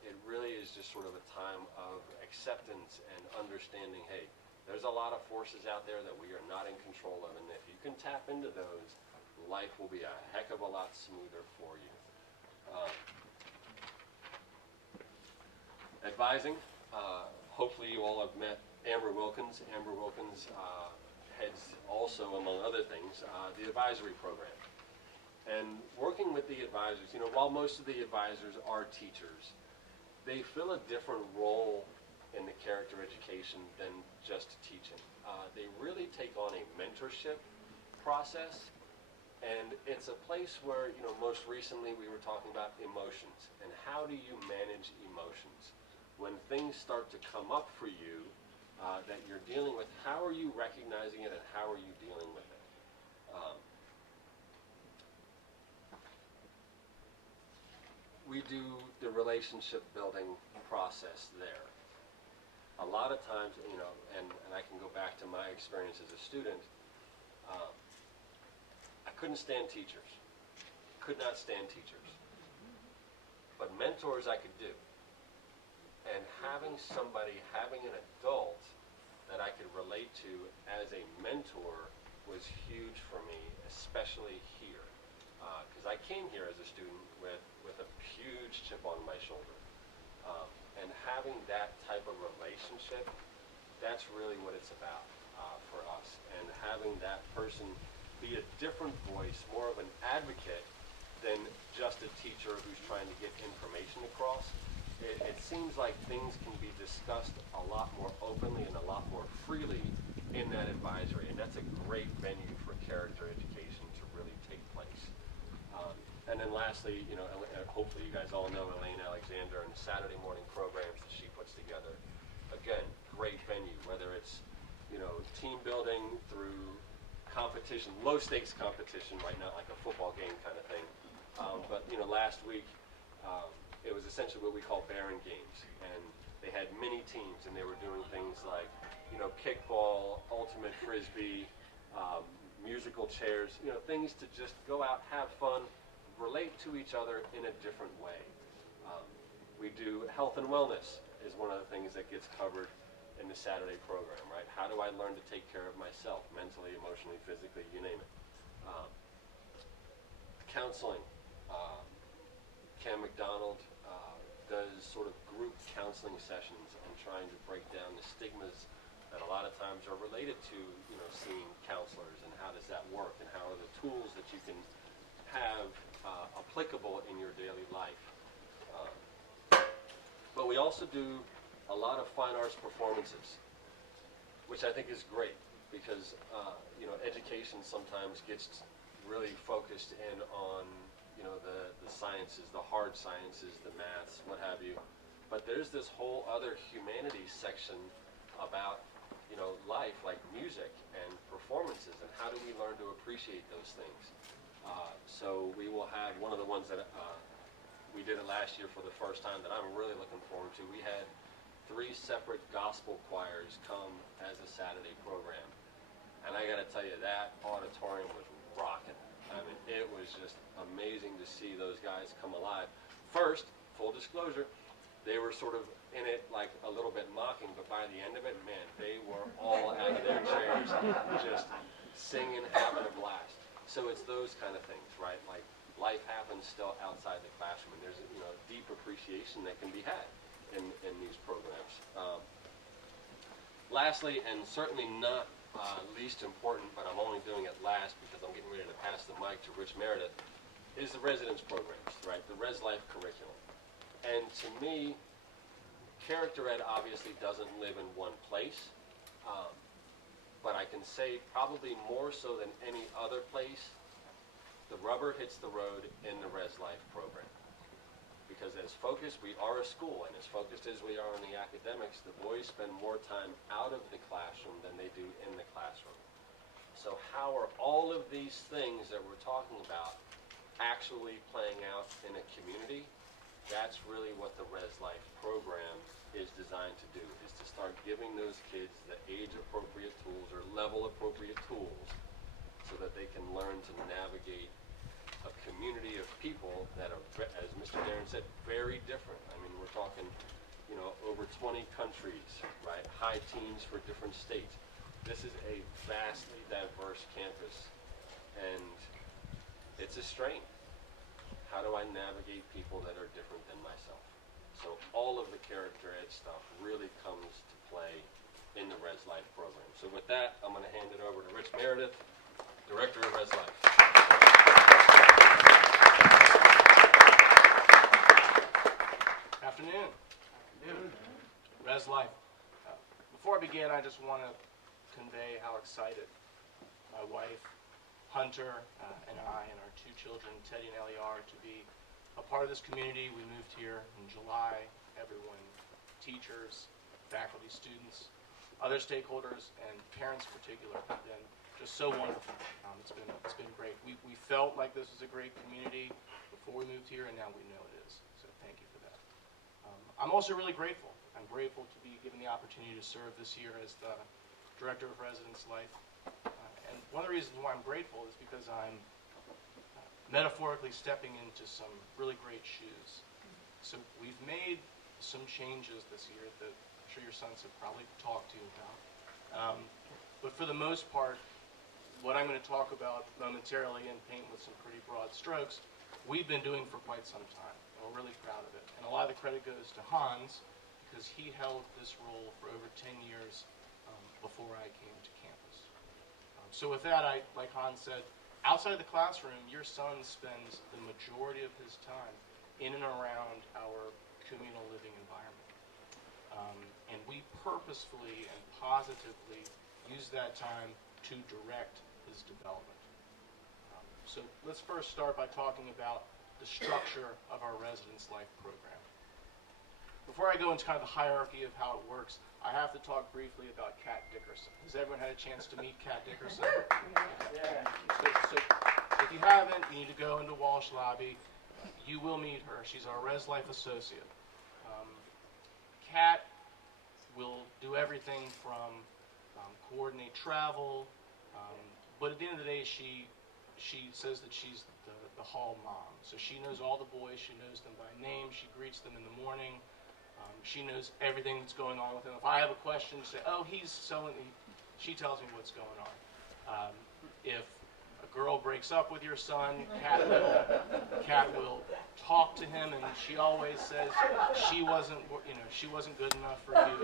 It really is just sort of a time of acceptance and understanding, hey, there's a lot of forces out there that we are not in control of, and if you can tap into those, life will be a heck of a lot smoother for you. Advising. Hopefully you all have met Amber Wilkins. Amber Wilkins heads also, among other things, the advisory program. And working with the advisors, while most of the advisors are teachers, they fill a different role in the character education than just teaching. They really take on a mentorship process, and it's a place where, most recently we were talking about emotions, and how do you manage emotions? When things start to come up for you that you're dealing with, how are you recognizing it and how are you dealing with it? We do the relationship building process there. A lot of times, and I can go back to my experience as a student, I couldn't stand teachers. Could not stand teachers. But mentors I could do. And having an adult that I could relate to as a mentor was huge for me, especially here. because I came here as a student with a huge chip on my shoulder. And having that type of relationship, that's really what it's about for us. And having that person be a different voice, more of an advocate than just a teacher who's trying to get information across. It seems like things can be discussed a lot more openly and a lot more freely in that advisory, and that's a great venue for character education to really take place. And then lastly, you know, hopefully you guys all know Elaine Alexander and the Saturday morning programs that she puts together. Again, great venue, whether it's, you know, team building through competition, low stakes competition, right, not like a football game kind of thing. But, you know, last week, it was essentially what we call Baron Games, and they had mini teams, and they were doing things like, you know, kickball, ultimate frisbee, musical chairs, you know, things to just go out, have fun, relate to each other in a different way. We do health and wellness is one of the things that gets covered in the Saturday program, right? How do I learn to take care of myself, mentally, emotionally, physically, you name it. Counseling. Cam McDonald does sort of group counseling sessions on trying to break down the stigmas that a lot of times are related to, you know, seeing counselors, and how does that work, and how are the tools that you can have applicable in your daily life. But we also do a lot of fine arts performances, which I think is great, because you know, education sometimes gets really focused in on, you know, the sciences, the hard sciences, the maths, what have you. But there's this whole other humanities section about, you know, life, like music and performances, and how do we learn to appreciate those things. So we will have one of the ones that we did it last year for the first time that I'm really looking forward to. We had 3 separate gospel choirs come as a Saturday program. And I gotta tell you, that auditorium was rocking. I mean, it was just amazing to see those guys come alive. First, full disclosure, they were sort of in it like a little bit mocking, but by the end of it, man, they were all out of their chairs, just singing, having a blast. So it's those kind of things, right? Like, life happens still outside the classroom, and there's, you know, deep appreciation that can be had in these programs. Lastly, and certainly not least important, but I'm only doing it last because I'm getting ready to pass the mic to Rich Meredith, is the residence programs, right? The Res Life curriculum. And to me, character ed obviously doesn't live in one place, but I can say probably more so than any other place, the rubber hits the road in the Res Life program. Because as focused, we are a school, and as focused as we are on the academics, the boys spend more time out of the classroom than they do in the classroom. So how are all of these things that we're talking about actually playing out in a community? That's really what the Res Life program is designed to do, is to start giving those kids the age-appropriate tools or level-appropriate tools so that they can learn to navigate a community of people that are, as Mr. Darren said, very different. I mean, we're talking, you know, over 20 countries, right? High teens for different states. This is a vastly diverse campus, and it's a strain. How do I navigate people that are different than myself? So all of the character ed stuff really comes to play in the Res Life program. So with that, I'm going to hand it over to Rich Meredith, Director of Res Life. Afternoon. Res Life. Before I begin, I just want to convey how excited my wife, Hunter, and I, and our 2 children, Teddy and Ellie, are to be a part of this community. We moved here in July. Everyone, teachers, faculty, students, other stakeholders, and parents in particular, have been just so wonderful. It's been great. We felt like this was a great community before we moved here, and now we know it is. So thank you for that. I'm also really grateful. I'm grateful to be given the opportunity to serve this year as the Director of Residence Life. And one of the reasons why I'm grateful is because I'm metaphorically stepping into some really great shoes. So we've made some changes this year that I'm sure your sons have probably talked to you about. But for the most part, what I'm going to talk about momentarily and paint with some pretty broad strokes, we've been doing for quite some time. And we're really proud of it. And a lot of the credit goes to Hans, because he held this role for over 10 years before I came to campus. So with that, like Hans said, outside of the classroom, your son spends the majority of his time in and around our communal living environment. And we purposefully and positively use that time to direct his development. So let's first start by talking about the structure of our Residence Life program. Before I go into kind of the hierarchy of how it works, I have to talk briefly about Kat Dickerson. Has everyone had a chance to meet Kat Dickerson? Yeah. So if you haven't, you need to go into Walsh Lobby. You will meet her. She's our Res Life associate. Kat will do everything from coordinate travel, but at the end of the day, she says that she's the hall mom. So she knows all the boys. She knows them by name. She greets them in the morning. She knows everything that's going on with them. If I have a question, say, oh, he's so, she tells me what's going on. If a girl breaks up with your son, Kat will talk to him, and she always says she wasn't good enough for you.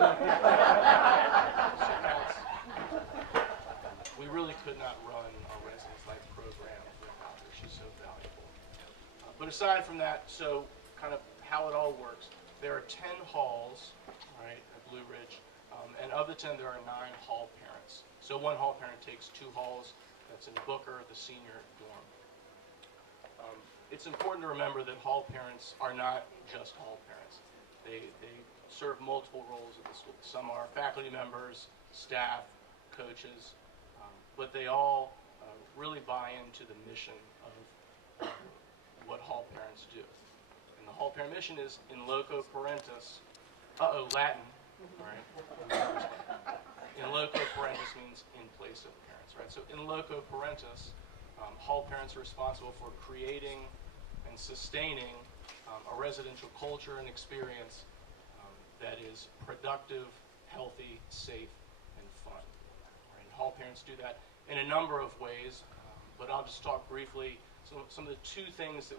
So we really could not run our Residence Life program without her. She's so valuable. But aside from that, so kind of how it all works. There are 10 halls, right, at Blue Ridge, and of the 10, there are 9 hall parents. So one hall parent takes 2 halls. That's in Booker, the senior dorm. It's important to remember that hall parents are not just hall parents. They serve multiple roles at the school. Some are faculty members, staff, coaches, but they all really buy into the mission of what hall parents do. And the hall parent mission is in loco parentis, Latin, right? In loco parentis means in place of parents, right? So in loco parentis, hall parents are responsible for creating and sustaining a residential culture and experience that is productive, healthy, safe, and fun. Right? And hall parents do that in a number of ways, but I'll just talk briefly. Some of the 2 things that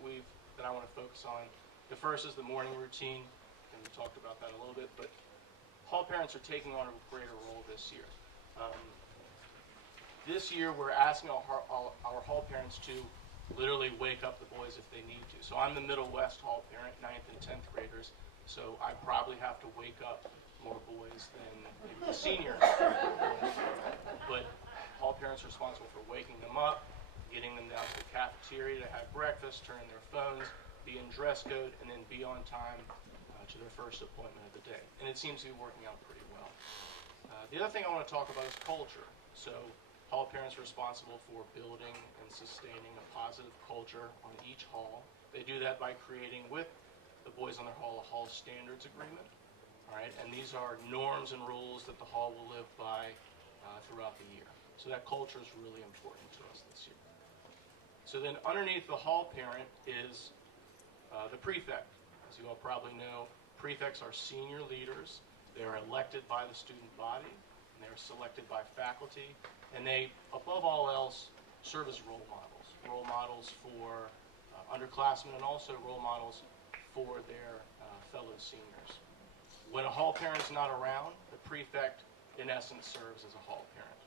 I want to focus on. The first is the morning routine, and we talked about that a little bit, but hall parents are taking on a greater role this year. This year, we're asking our hall parents to literally wake up the boys if they need to. So I'm the Middle West hall parent, 9th and 10th graders, so I probably have to wake up more boys than maybe the seniors. But hall parents are responsible for waking them up, getting them down to the cafeteria to have breakfast, turn their phones, be in dress code, and then be on time to their first appointment of the day. And it seems to be working out pretty well. The other thing I want to talk about is culture. So hall parents are responsible for building and sustaining a positive culture on each hall. They do that by creating with the boys on their hall a hall standards agreement. All right, and these are norms and rules that the hall will live by throughout the year. So that culture is really important to us this year. So then underneath the hall parent is the prefect. As you all probably know, prefects are senior leaders. They're elected by the student body, and they're selected by faculty, and they, above all else, serve as role models for underclassmen and also role models for their fellow seniors. When a hall parent is not around, the prefect, in essence, serves as a hall parent.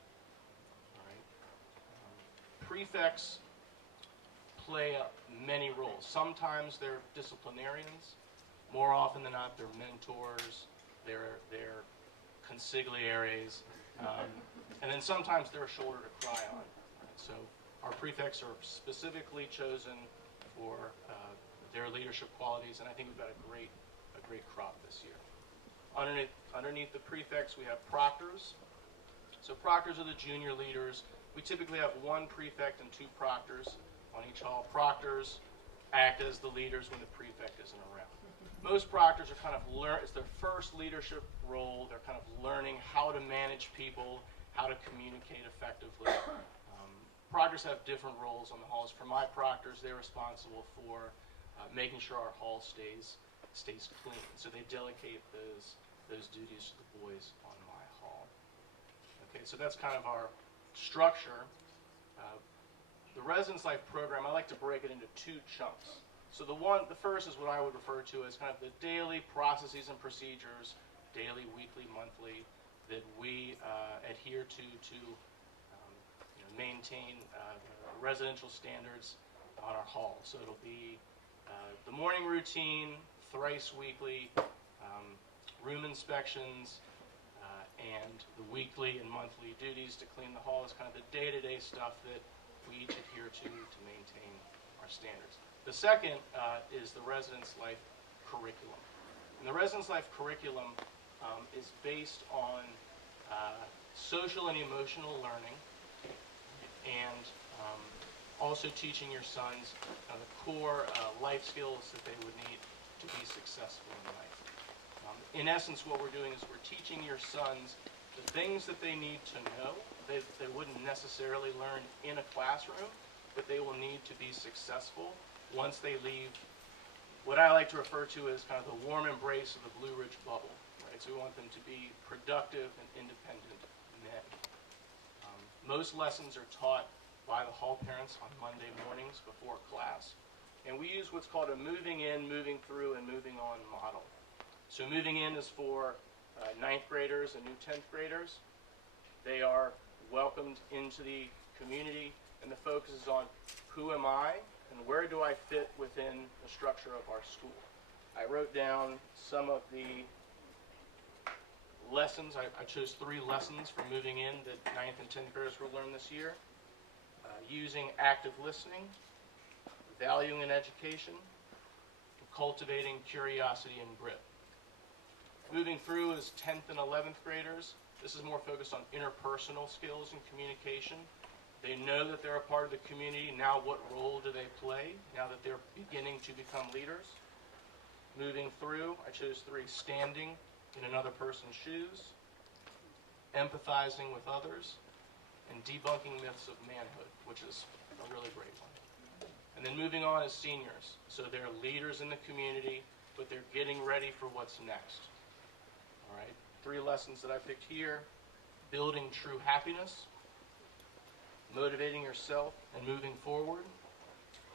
All right. Prefects play many roles. Sometimes they're disciplinarians. More often than not, they're mentors. They're consigliaries. And then sometimes they're a shoulder to cry on. Right? So our prefects are specifically chosen for their leadership qualities, and I think we've got a great crop this year. Underneath the prefects, we have proctors. So proctors are the junior leaders. We typically have 1 prefect and 2 proctors on each hall. Proctors act as the leaders when the prefect isn't around. Most proctors are kind of it's their first leadership role. They're kind of learning how to manage people, how to communicate effectively. Proctors have different roles on the halls. For my proctors, they're responsible for making sure our hall stays clean. So they delegate those duties to the boys on my hall. Okay, so that's kind of our structure. The Residence Life program, I like to break it into two chunks. So the first is what I would refer to as kind of the daily processes and procedures, daily, weekly, monthly, that we adhere to maintain residential standards on our hall. So it'll be the morning routine, thrice weekly, room inspections, and the weekly and monthly duties to clean the hall is kind of the day-to-day stuff that we each adhere to maintain our standards. The second is the Residence Life curriculum. And the Residence Life curriculum is based on social and emotional learning, and also teaching your sons the core life skills that they would need to be successful in life. In essence, what we're doing is we're teaching your sons the things that they need to know. They wouldn't necessarily learn in a classroom, but they will need to be successful once they leave what I like to refer to as kind of the warm embrace of the Blue Ridge bubble. Right? So we want them to be productive and independent men. Most lessons are taught by the hall parents on Monday mornings before class. And we use what's called a moving in, moving through, and moving on model. So moving in is for 9th graders and new 10th graders. They are welcomed into the community, and the focus is on who am I and where do I fit within the structure of our school. I wrote down some of the lessons. I chose 3 lessons for moving in that 9th and 10th graders will learn this year. Using active listening, valuing an education, cultivating curiosity and grit. Moving through is 10th and 11th graders. This is more focused on interpersonal skills and communication. They know that they're a part of the community. Now what role do they play now that they're beginning to become leaders? Moving through, I chose 3, standing in another person's shoes, empathizing with others, and debunking myths of manhood, which is a really great one. And then moving on is seniors. So they're leaders in the community, but they're getting ready for what's next. All right, 3 lessons that I picked here: building true happiness, motivating yourself and moving forward,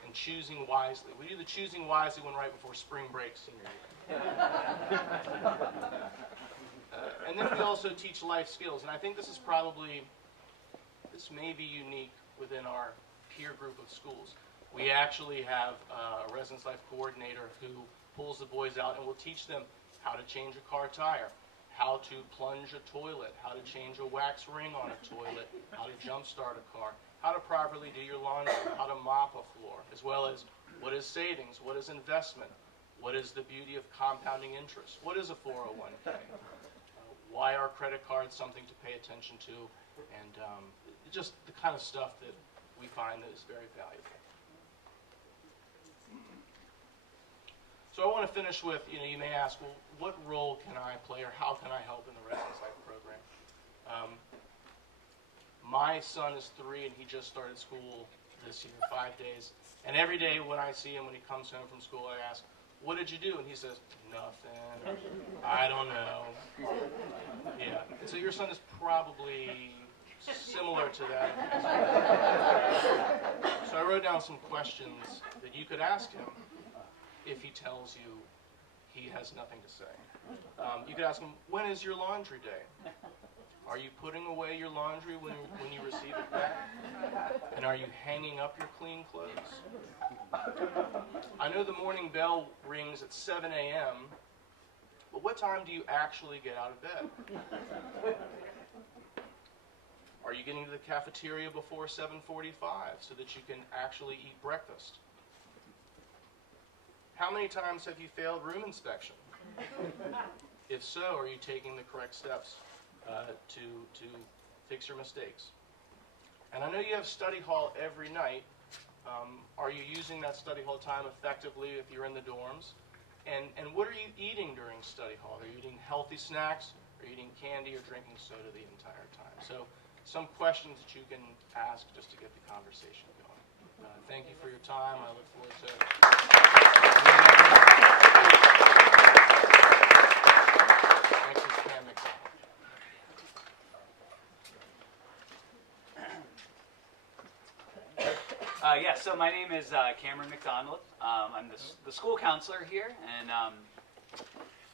and choosing wisely. We do the choosing wisely one right before spring break senior year. And then we also teach life skills, and I think this may be unique within our peer group of schools. We actually have a Residence Life coordinator who pulls the boys out and will teach them how to change a car tire, how to plunge a toilet, how to change a wax ring on a toilet, how to jumpstart a car, how to properly do your laundry, how to mop a floor, as well as what is savings, what is investment, what is the beauty of compounding interest, what is a 401k, why are credit cards something to pay attention to, and just the kind of stuff that we find that is very valuable. So I want to finish with, you may ask, well, what role can I play or how can I help in the Residence Life program? My son is 3 and he just started school this year, 5 days. And every day when I see him, when he comes home from school, I ask, what did you do? And he says, nothing. I don't know. Yeah. And so your son is probably similar to that. So I wrote down some questions that you could ask him if he tells you he has nothing to say. You could ask him, when is your laundry day? Are you putting away your laundry when you receive it back? And are you hanging up your clean clothes? I know the morning bell rings at 7 a.m., but what time do you actually get out of bed? Are you getting to the cafeteria before 7:45 so that you can actually eat breakfast? How many times have you failed room inspection? If so, are you taking the correct steps to fix your mistakes? And I know you have study hall every night. Are you using that study hall time effectively if you're in the dorms? And what are you eating during study hall? Are you eating healthy snacks? Are you eating candy or drinking soda the entire time? So some questions that you can ask just to get the conversation going. Thank you for your time. I look forward to... Next is Pam McDonald. Yeah, so my name is Cameron McDonald. I'm the school counselor here, and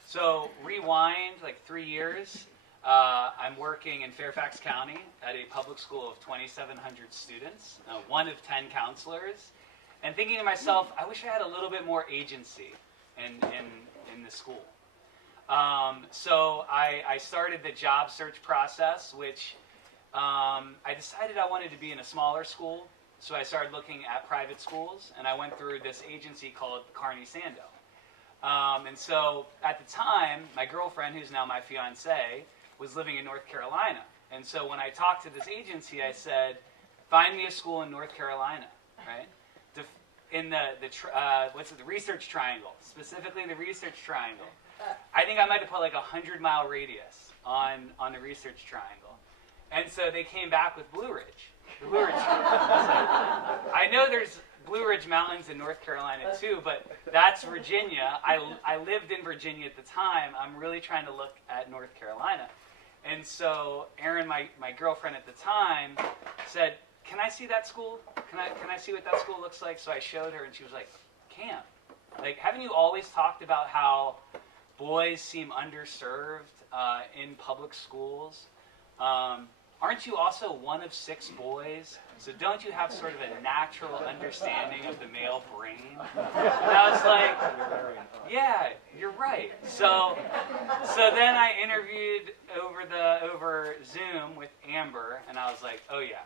so rewind like 3 years. I'm working in Fairfax County at a public school of 2,700 students, one of 10 counselors, and thinking to myself, I wish I had a little bit more agency in the school. So I started the job search process, which I decided I wanted to be in a smaller school. So I started looking at private schools, and I went through this agency called Carney Sando. And so at the time, my girlfriend, who's now my fiance, was living in North Carolina. And so when I talked to this agency, I said, find me a school in North Carolina, right? In the research triangle, specifically the research triangle. I think I might have put like 100-mile radius on the research triangle. And so they came back with Blue Ridge. The Blue Ridge. I know there's Blue Ridge Mountains in North Carolina too, but that's Virginia. I lived in Virginia at the time. I'm really trying to look at North Carolina. And so Erin, my girlfriend at the time, said, can I see that school? Can I see what that school looks like? So I showed her, and she was like, Cam, like, haven't you always talked about how boys seem underserved in public schools? Aren't you also one of 6 boys? So don't you have sort of a natural understanding of the male brain? And I was like, yeah, you're right. So then I interviewed over Zoom with Amber, and I was like, oh yeah.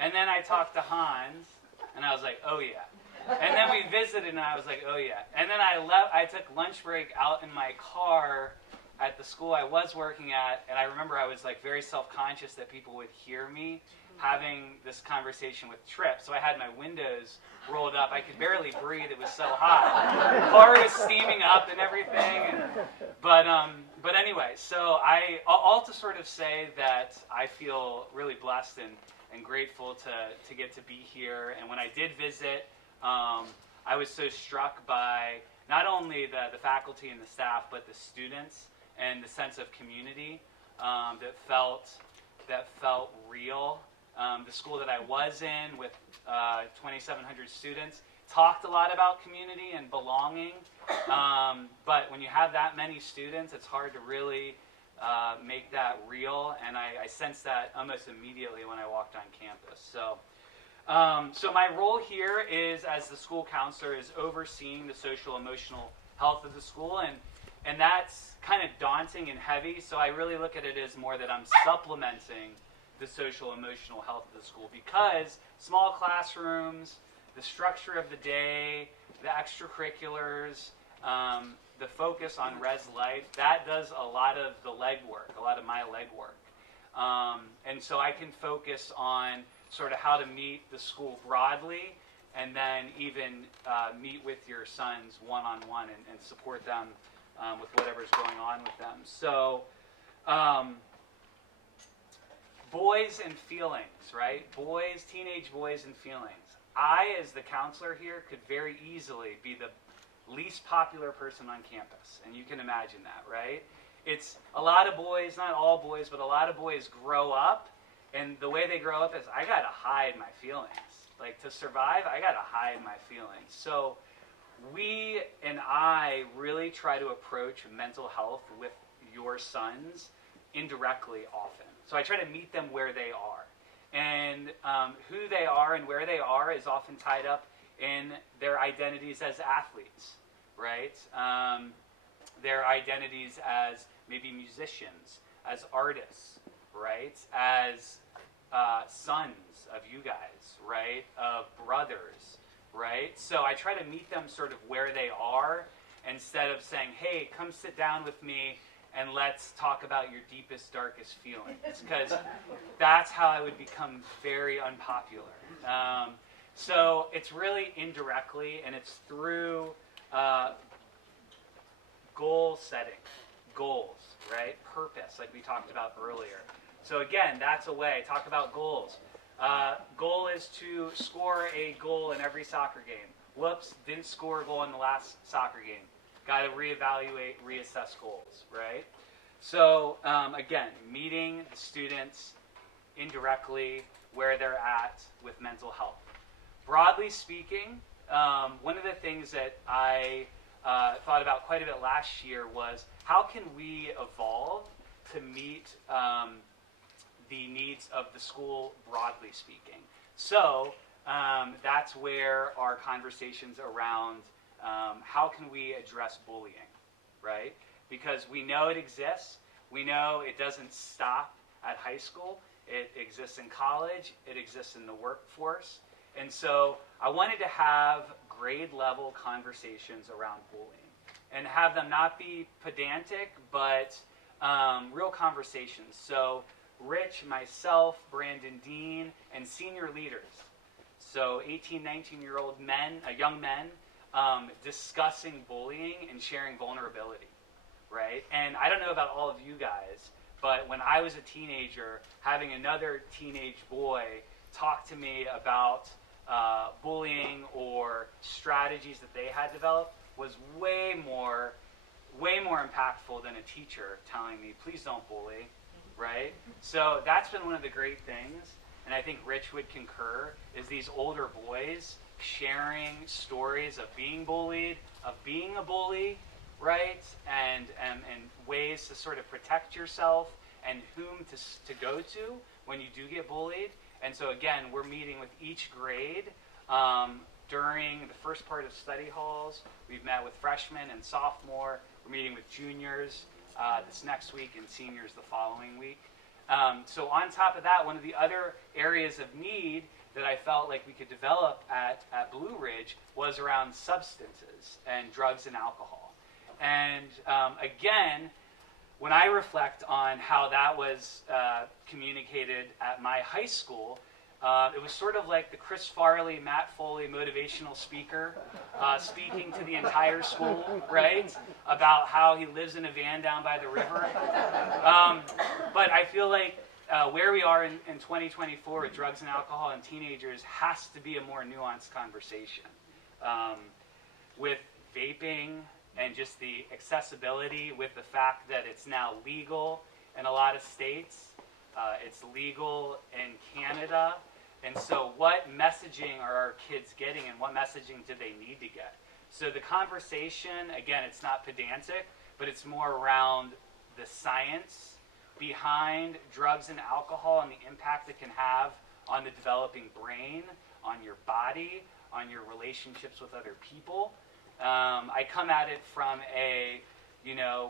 And then I talked to Hans, and I was like, oh yeah. And then we visited, and I was like, oh yeah. And then I took lunch break out in my car at the school I was working at, and I remember I was like very self-conscious that people would hear me having this conversation with Tripp. So I had my windows rolled up. I could barely breathe. It was so hot. The car was steaming up and everything. But anyway, so all to sort of say that I feel really blessed and grateful to get to be here. And when I did visit, I was so struck by not only the faculty and the staff, but the students and the sense of community that felt real. The school that I was in with 2,700 students talked a lot about community and belonging, but when you have that many students, it's hard to really make that real, and I sensed that almost immediately when I walked on campus. So my role here is, as the school counselor, is overseeing the social emotional health of the school, and that's kind of daunting and heavy, so I really look at it as more that I'm supplementing the social emotional health of the school, because small classrooms, the structure of the day, the extracurriculars, the focus on res life, that does a lot of the legwork, a lot of my legwork. And so I can focus on sort of how to meet the school broadly, and then even meet with your sons one-on-one and support them with whatever's going on with them. So, boys and feelings, right? Teenage boys and feelings. I, as the counselor here, could very easily be the least popular person on campus, and you can imagine that, right? It's a lot of boys, not all boys, but a lot of boys grow up, and the way they grow up is, I gotta hide my feelings. Like, to survive, I gotta hide my feelings. So we and I really try to approach mental health with your sons indirectly often. So I try to meet them where they are. And who they are and where they are is often tied up in their identities as athletes, right? Their identities as maybe musicians, as artists, right? As sons of you guys, right? Of brothers, right? So I try to meet them sort of where they are, instead of saying, hey, come sit down with me and let's talk about your deepest, darkest feelings, because that's how I would become very unpopular. So it's really indirectly, and it's through goal setting, goals, right? Purpose, like we talked about earlier. So again, that's a way. Talk about goals. Goal is to score a goal in every soccer game. Whoops, didn't score a goal in the last soccer game. Got to reevaluate, reassess goals, right? So again, meeting the students indirectly where they're at with mental health. broadly speaking, one of the things that I thought about quite a bit last year was how can we evolve to meet the needs of the school, broadly speaking. So that's where our conversations around how can we address bullying, right? Because we know it exists. We know it doesn't stop at high school. It exists in college. It exists in the workforce. And so I wanted to have grade level conversations around bullying and have them not be pedantic, but real conversations. So Rich, myself, Brandon Dean, and senior leaders. So 18, 19-year-old men, young men, discussing bullying and sharing vulnerability, right? And I don't know about all of you guys, but when I was a teenager, having another teenage boy talk to me about bullying or strategies that they had developed was way more impactful than a teacher telling me, please don't bully, right? So that's been one of the great things, and I think Rich would concur, is these older boys sharing stories of being bullied, of being a bully, right? And ways to sort of protect yourself and whom to go to when you do get bullied. And so again, we're meeting with each grade during the first part of study halls. We've met with freshmen and sophomore. We're meeting with juniors this next week and seniors the following week. So on top of that, one of the other areas of need that I felt like we could develop at Blue Ridge was around substances and drugs and alcohol. And again, when I reflect on how that was communicated at my high school, it was sort of like the Chris Farley, Matt Foley motivational speaker speaking to the entire school, right? About how he lives in a van down by the river. But I feel like where we are in 2024 with drugs and alcohol and teenagers has to be a more nuanced conversation. With vaping and just the accessibility, with the fact that it's now legal in a lot of states. It's legal in Canada. And so what messaging are our kids getting, and what messaging do they need to get? So the conversation, again, it's not pedantic, but it's more around the science behind drugs and alcohol and the impact it can have on the developing brain, on your body, on your relationships with other people. I come at it from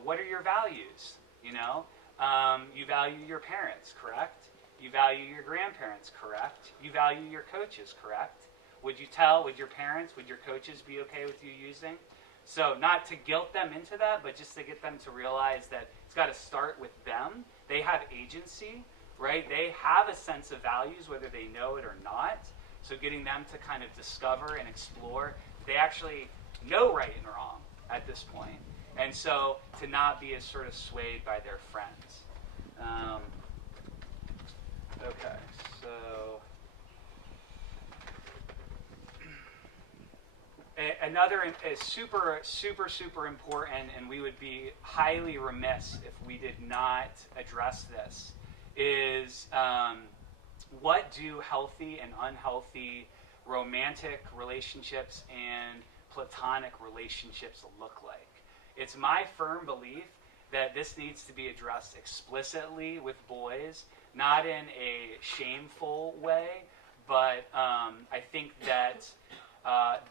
what are your values? You value your parents, correct? You value your grandparents, correct? You value your coaches, correct? Would your parents, would your coaches be okay with you using? So not to guilt them into that, but just to get them to realize that it's got to start with them. They have agency, right? They have a sense of values, whether they know it or not. So getting them to kind of discover and explore, they actually know right and wrong at this point. And so to not be as sort of swayed by their friends. Okay, so another is super, super, super important, and we would be highly remiss if we did not address this, is what do healthy and unhealthy romantic relationships and platonic relationships look like? It's my firm belief that this needs to be addressed explicitly with boys, not in a shameful way, but I think that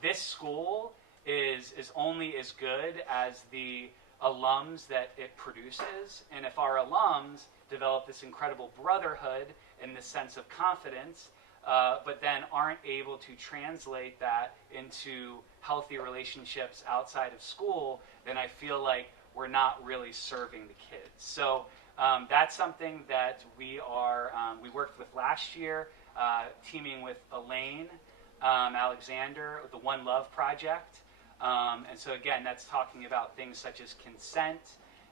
this school is only as good as the alums that it produces. And if our alums develop this incredible brotherhood and this sense of confidence, but then aren't able to translate that into healthy relationships outside of school, then I feel like we're not really serving the kids. So that's something that we worked with last year, teaming with Elaine Alexander, the One Love Project. And so again, that's talking about things such as consent,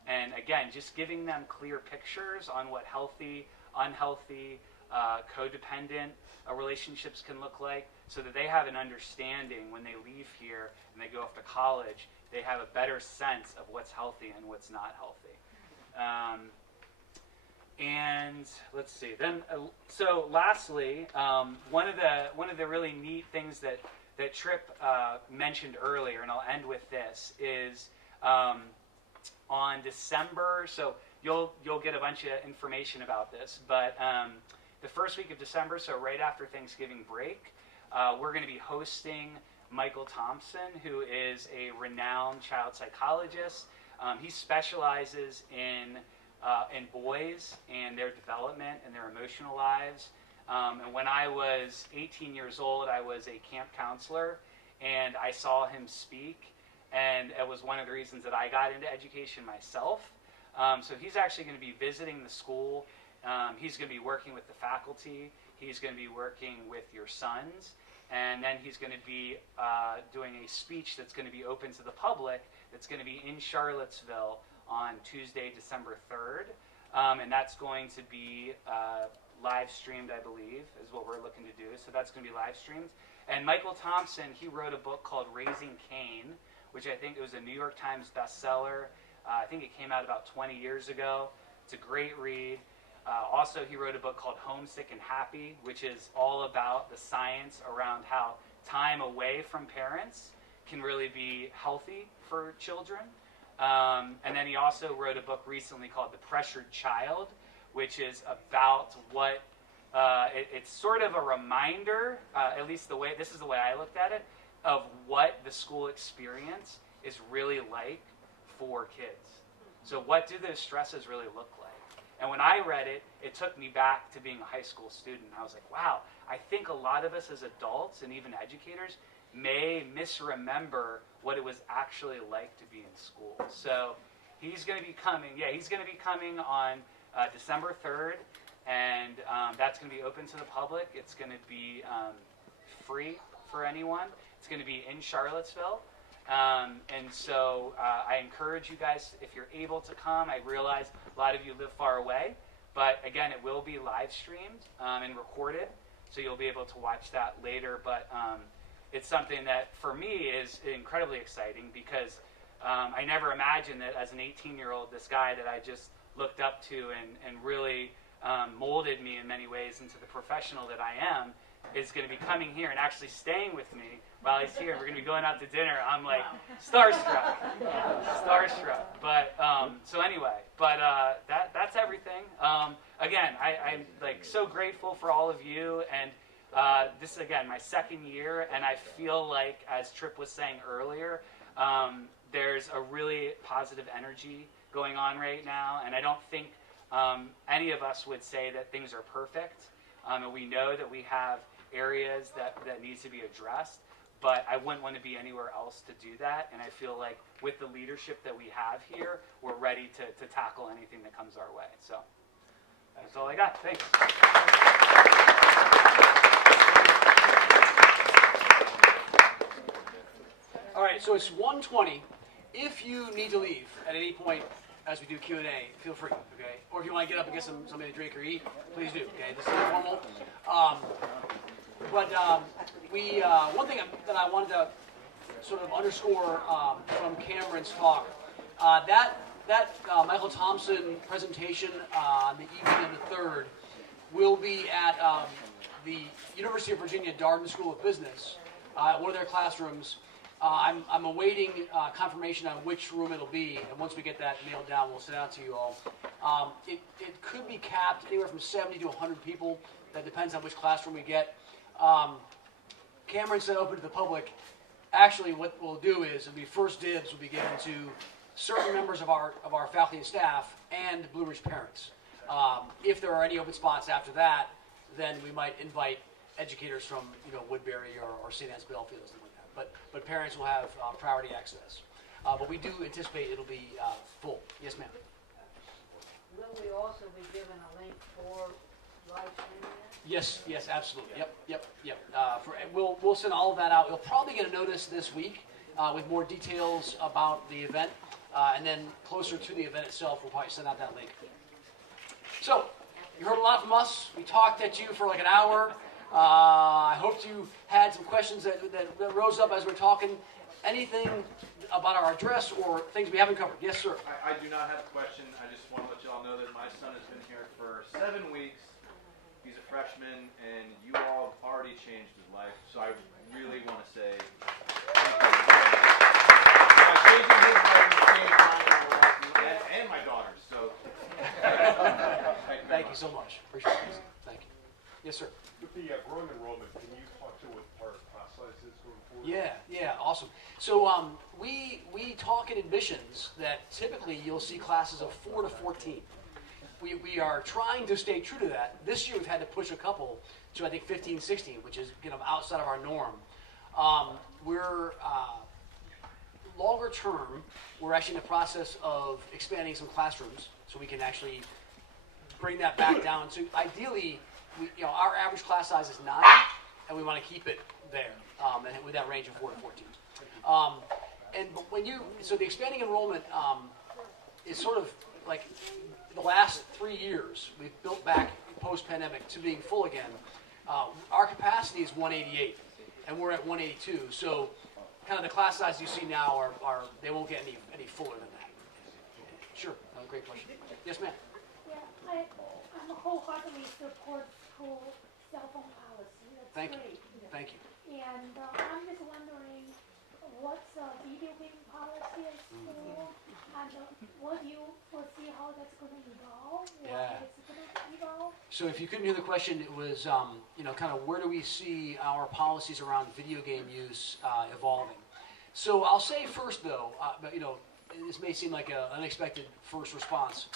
and again, just giving them clear pictures on what healthy, unhealthy, codependent relationships can look like, so that they have an understanding when they leave here and they go off to college, they have a better sense of what's healthy and what's not healthy. And let's see. Then, so lastly, one of the really neat things that Tripp mentioned earlier, and I'll end with this, is on December. So you'll get a bunch of information about this, but the first week of December, so right after Thanksgiving break, we're going to be hosting Michael Thompson, who is a renowned child psychologist. He specializes in boys and their development and their emotional lives. And when I was 18 years old, I was a camp counselor, and I saw him speak, and it was one of the reasons that I got into education myself. So he's actually going to be visiting the school. He's going to be working with the faculty. He's going to be working with your sons. And then he's going to be doing a speech that's going to be open to the public, that's going to be in Charlottesville on Tuesday, December 3rd. And that's going to be live streamed, I believe, is what we're looking to do. So that's going to be live streamed. And Michael Thompson, he wrote a book called Raising Cain, which I think it was a New York Times bestseller. I think it came out about 20 years ago. It's a great read. Also, he wrote a book called Homesick and Happy, which is all about the science around how time away from parents can really be healthy for children. And then he also wrote a book recently called The Pressured Child, which is about what, it's sort of a reminder, at least this is the way I looked at it, of what the school experience is really like for kids. So what do those stresses really look like? And when I read it, it took me back to being a high school student. I was like, wow, I think a lot of us as adults and even educators may misremember what it was actually like to be in school. So he's going to be coming on December 3rd, and that's going to be open to the public. It's going to be free for anyone. It's going to be in Charlottesville. And so I encourage you guys, if you're able to come. I realize a lot of you live far away, but again, it will be live streamed and recorded, so you'll be able to watch that later. But it's something that for me is incredibly exciting, because I never imagined that as an 18-year-old, this guy that I just looked up to and really molded me in many ways into the professional that I am, is going to be coming here and actually staying with me while he's here. We're going to be going out to dinner. I'm like starstruck. But so anyway, but that's everything. Again, I'm like so grateful for all of you, and this is again my second year, and I feel like, as Tripp was saying earlier, there's a really positive energy going on right now, and I don't think any of us would say that things are perfect. And we know that we have areas that needs to be addressed, but I wouldn't want to be anywhere else to do that. And I feel like with the leadership that we have here, we're ready to tackle anything that comes our way. So that's all I got. Thanks. All right, so it's 1:20. If you need to leave at any point as we do Q&A, feel free, okay? Or if you want to get up and get something to drink or eat, please do, okay? This is informal. One thing that I wanted to sort of underscore from Cameron's talk, that Michael Thompson presentation on the evening of the 3rd will be at the University of Virginia Darden School of Business, one of their classrooms. I'm awaiting confirmation on which room it'll be, and once we get that nailed down, we'll send it out to you all. It could be capped anywhere from 70 to 100 people. That depends on which classroom we get. Cameron said open to the public. Actually, what we'll do is it'll be first dibs will be given to certain members of our faculty and staff and Blue Ridge parents. If there are any open spots after that, then we might invite educators from Woodbury or St. Anne's Belfield or something like that. But parents will have priority access. But we do anticipate it'll be full. Yes, ma'am. Will we also be given a link for live streaming? Yes, absolutely. Yep. We'll send all of that out. You'll probably get a notice this week with more details about the event, and then closer to the event itself, we'll probably send out that link. So, you heard a lot from us. We talked at you for like an hour. I hope you had some questions that rose up as we're talking. Anything about our address or things we haven't covered? Yes, sir. I do not have a question. I just want to let you all know that my son has been here for 7 weeks. He's a freshman, and you all have already changed his life. So I really want to say thank you. By changing his life, you changed mine and my daughter's. So Thank you so much. Appreciate it. Thank you. Yes, sir. With the growing enrollment, can you talk to what our class size is going forward? Yeah, awesome. So we talk in admissions that typically you'll see classes of 4 to 14. We are trying to stay true to that. This year we've had to push a couple to I think 15, 16, which is outside of our norm. We're longer term. We're actually in the process of expanding some classrooms so we can actually bring that back down. So ideally, our average class size is 9, and we want to keep it there, and with that range of 4 to 14. So the expanding enrollment is sort of like the last 3 years we've built back post-pandemic to being full again. Our capacity is 188, and we're at 182. So kind of the class size you see now are they won't get any fuller than that. Sure, great question. Yes, ma'am. Yeah, I'm wholeheartedly support school cell phone policy. That's Thank you. great. Thank you. And I'm just wondering what's the video game policy at school, and what do you foresee how that's going to evolve? Yeah. It's going to evolve. So if you couldn't hear the question, it was kind of where do we see our policies around video game use evolving? So I'll say first though, but this may seem like an unexpected first response,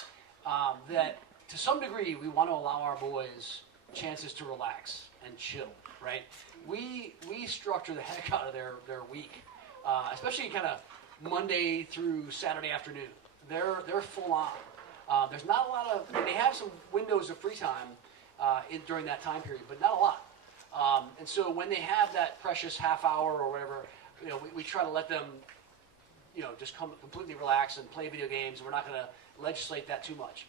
that to some degree we want to allow our boys chances to relax and chill, right? We structure the heck out of their week, especially kind of Monday through Saturday afternoon. They're full on. There's not a lot of. They have some windows of free time during that time period, but not a lot. And so when they have that precious half hour or whatever, we try to let them, just come completely relax and play video games. We're not going to legislate that too much.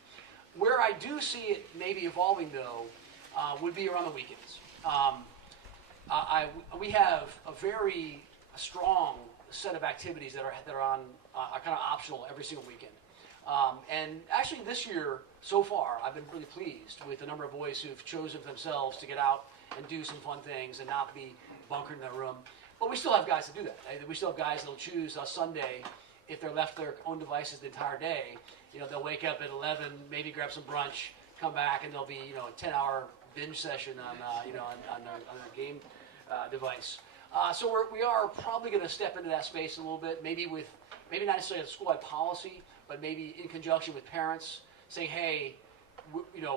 Where I do see it maybe evolving though would be around the weekends. We have a very strong set of activities that are on are kind of optional every single weekend. And actually this year, so far, I've been really pleased with the number of boys who've chosen themselves to get out and do some fun things and not be bunkered in their room. But we still have guys that do that. We still have guys that'll choose a Sunday if they're left their own devices the entire day. They'll wake up at 11, maybe grab some brunch, come back, and there'll be a 10-hour binge session on their game device. So we are probably going to step into that space a little bit, maybe not necessarily a school-wide policy, but maybe in conjunction with parents, saying, hey,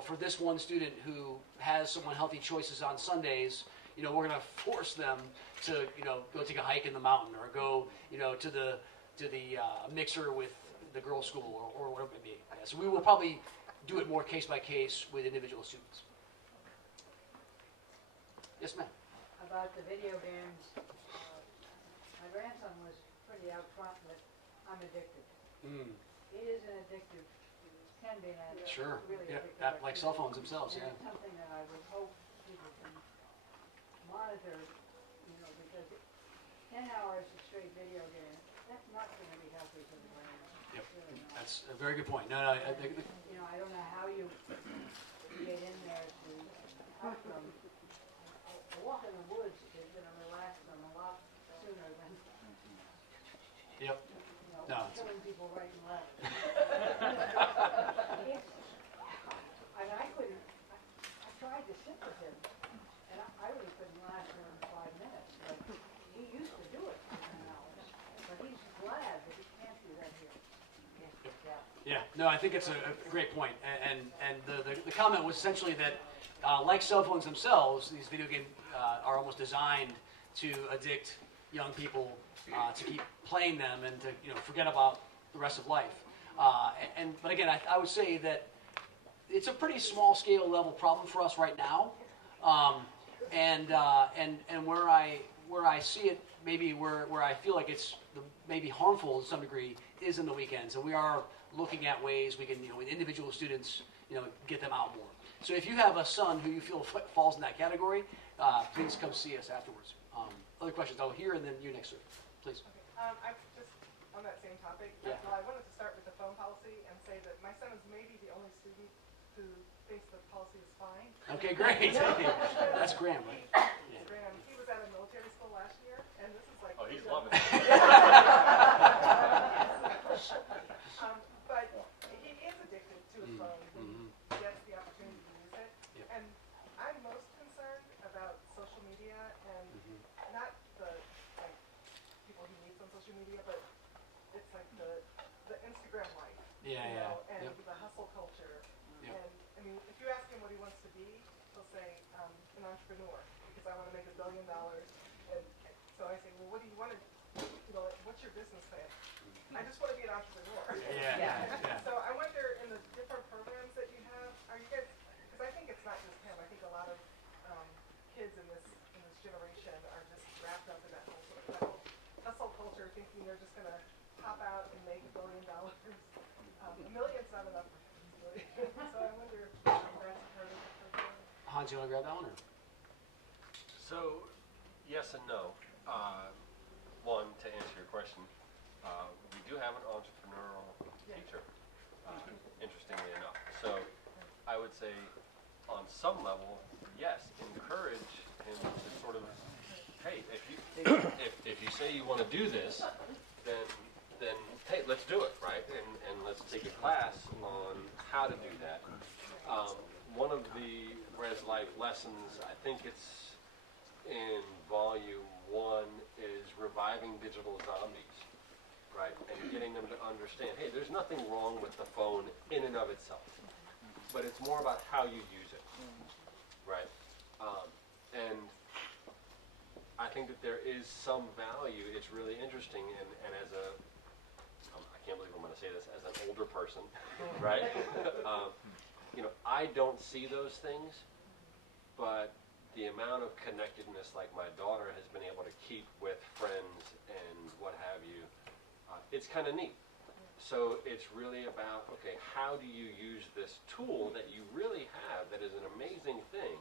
for this one student who has some unhealthy choices on Sundays, we're going to force them to go take a hike in the mountain or go to the mixer with the girls' school or whatever it may be. So we will probably do it more case by case with individual students. Yes, ma'am. About the video games, my grandson was pretty out front that I'm addicted. It is an addictive, can be an addictive. Sure. Really Yeah, addictive like cell phones themselves. And Yeah. it's something that I would hope people can monitor, because 10 hours of straight video game, that's not going to be healthy for the brain. Yep. It's really not. That's a very good point. No, I don't know how you get in there to help them. A walk in the woods is going to relax them a lot sooner than Yep. No. killing people right and left. And I tried to sit with him, and I really couldn't last more than 5 minutes. But he used to do it for 10 hours. But he's glad that he can't do that here. Yeah, no, I think it's a great point. And the comment was essentially that, like cell phones themselves, these video games are almost designed to addict young people to keep playing them and to forget about the rest of life. But again, I would say that it's a pretty small scale level problem for us right now. And where I see it, maybe where I feel like it's maybe harmful to some degree, is in the weekends. And we are looking at ways we can, with individual students, get them out more. So if you have a son who you feel falls in that category, please come see us afterwards. Other questions? I'll hear, and then you next, sir. Please. I just on that same topic, Yeah. well, I wanted to start with the phone policy and say that my son is maybe the only student who thinks the policy is fine. Okay, great. That's Graham, right? Yeah. Graham, he was at a military school last year, and this is like. Oh, he's loving it. But he is addicted to his phone when Mhm. he gets the opportunity to use it. Yep. And I'm most concerned about social media and Mhm. not the like people he meets on social media, but it's like the Instagram life. Yeah, you yeah. know, and Yep. the hustle culture. Yep. And I mean, if you ask him what he wants to be, he'll say an entrepreneur because I want to make $1 billion. And so I say, well, what do you want to? What's your business plan? I just want to be an entrepreneur. Yeah, yeah. So I wonder, in the different programs that you have, are you guys? Because I think it's not just him. I think a lot of kids in this generation are just wrapped up in that whole sort of hustle culture, thinking they're just going to pop out and make $1 billion. $1 million's not enough for him. So I wonder if that's part of the program. Hans, you want to grab that one? Or? So, yes and no. One, to answer your question, we do have an entrepreneurial teacher, interestingly enough. So, I would say, on some level, yes, encourage him to sort of, hey, if you say you want to do this, then hey, let's do it, right? And let's take a class on how to do that. One of the Res Life lessons, I think it's in volume 1, is reviving digital zombies, right? And getting them to understand, hey, there's nothing wrong with the phone in and of itself, but it's more about how you use it, right? And I think that there is some value. It's really interesting, and as I can't believe I'm going to say this, as an older person, right? I don't see those things, but the amount of connectedness like my daughter has been able to keep with friends and what have you, it's kind of neat. So it's really about, okay, how do you use this tool that you really have that is an amazing thing?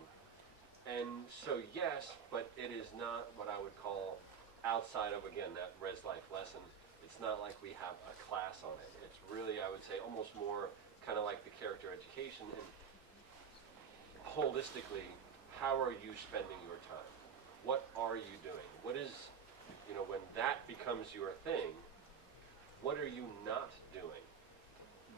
And so yes, but it is not what I would call outside of, again, that Res Life lesson. It's not like we have a class on it. It's really, I would say, almost more kind of like the character education. And holistically, how are you spending your time? What are you doing? What is, when that becomes your thing, what are you not doing?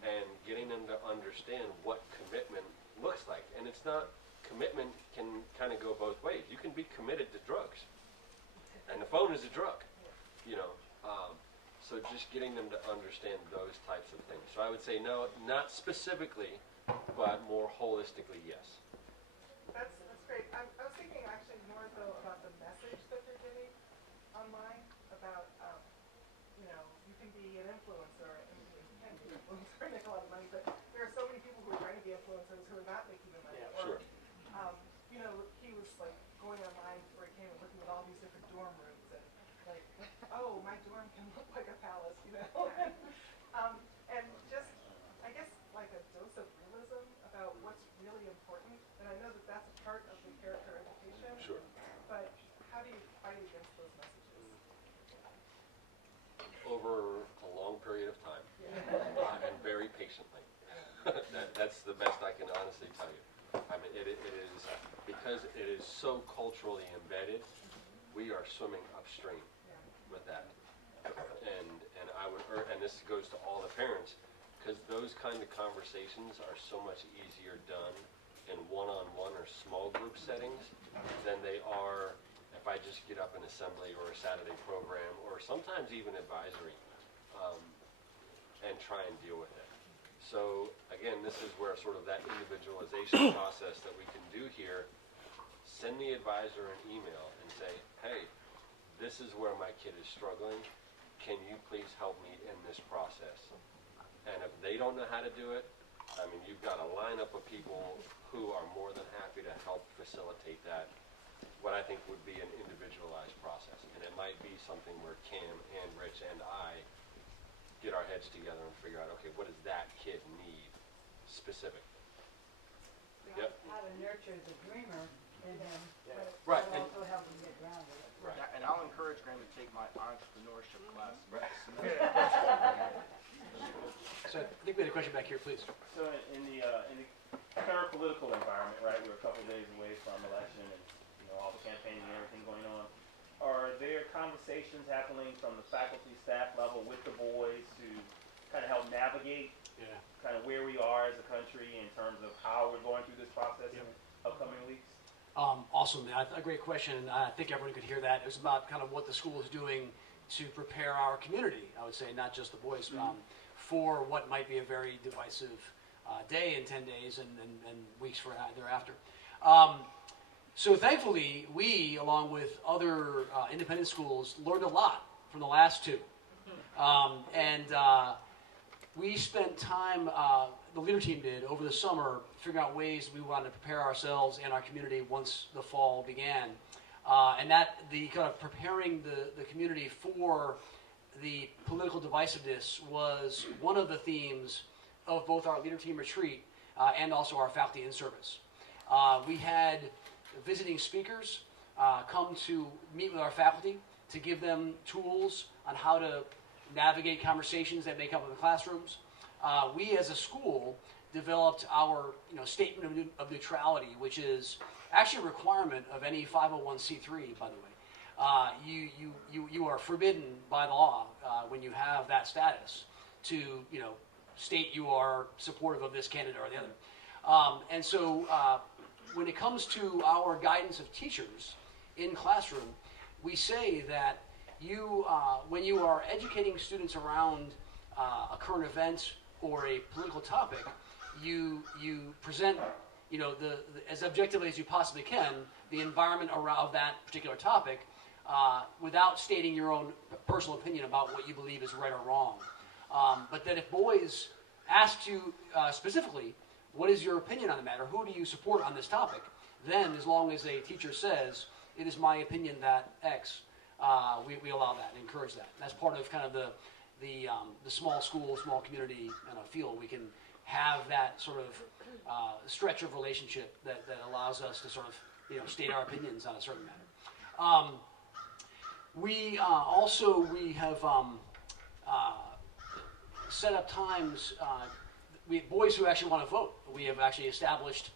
And getting them to understand what commitment looks like. And it's not, commitment can kind of go both ways. You can be committed to drugs. And the phone is a drug, So just getting them to understand those types of things. So I would say no, not specifically, but more holistically, yes. That's great. I was thinking actually more though about the message that they're getting online about you can be an influencer and you can be an influencer and make a lot of money, but there are so many people who are trying to be influencers who are not making the money. Yeah, sure. He was like going online before he came and looking at all these different dorm rooms and like, oh, my dorm can look like a palace, and just, I guess, like a dose of realism about what's really important. And I know that that's a part of the character education. Sure. But how do you fight against those messages? Over a long period of time, and very patiently. That's the best I can honestly tell you. I mean, it is, because it is so culturally embedded, we are swimming upstream with that. And I would urge, and this goes to all the parents, because those kind of conversations are so much easier done in one-on-one or small group settings than they are if I just get up an assembly or a Saturday program, or sometimes even advisory, and try and deal with it. So again, this is where sort of that individualization process that we can do here, send the advisor an email and say, hey, this is where my kid is struggling. Can you please help me in this process? And if they don't know how to do it, I mean, you've got a lineup of people who are more than happy to help facilitate that, what I think would be an individualized process. And it might be something where Cam and Rich and I get our heads together and figure out, okay, what does that kid need specifically? Yep. How to nurture the dreamer in him, but Right, it'll and- also help him get grounded. Right. Yeah, and I'll encourage Graham to take my entrepreneurship class. Right. So I think we had a question back here, please. So in the current political environment, right, we're a couple of days away from election and, all the campaigning and everything going on. Are there conversations happening from the faculty staff level with the boys to kind of help navigate Yeah. kind of where we are as a country in terms of how we're going through this process in upcoming weeks? Awesome, man. A great question. I think everyone could hear that. It was about kind of what the school is doing to prepare our community, I would say, not just the boys, for what might be a very divisive day in 10 days and weeks thereafter. So thankfully, we, along with other independent schools, learned a lot from the last two. We spent time, the leader team did, over the summer, figuring out ways we wanted to prepare ourselves and our community once the fall began. And that, the kind of preparing the community for the political divisiveness was one of the themes of both our leader team retreat and also our faculty in service. We had visiting speakers come to meet with our faculty to give them tools on how to navigate conversations that may come up in the classrooms. We as a school developed our statement of neutrality, which is actually a requirement of any 501c3, by the way. You are forbidden by the law when you have that status to state you are supportive of this candidate or the other. And so when it comes to our guidance of teachers in classroom, we say that when you are educating students around a current event or a political topic, you present as objectively as you possibly can the environment around that particular topic without stating your own personal opinion about what you believe is right or wrong. But that if boys ask you specifically, what is your opinion on the matter? Who do you support on this topic? Then, as long as a teacher says, it is my opinion that X, we allow that and encourage that. That's part of kind of the small school, small community feel. We can have that sort of stretch of relationship that allows us to sort of state our opinions on a certain matter. We have set up times. We have boys who actually want to vote. We have actually established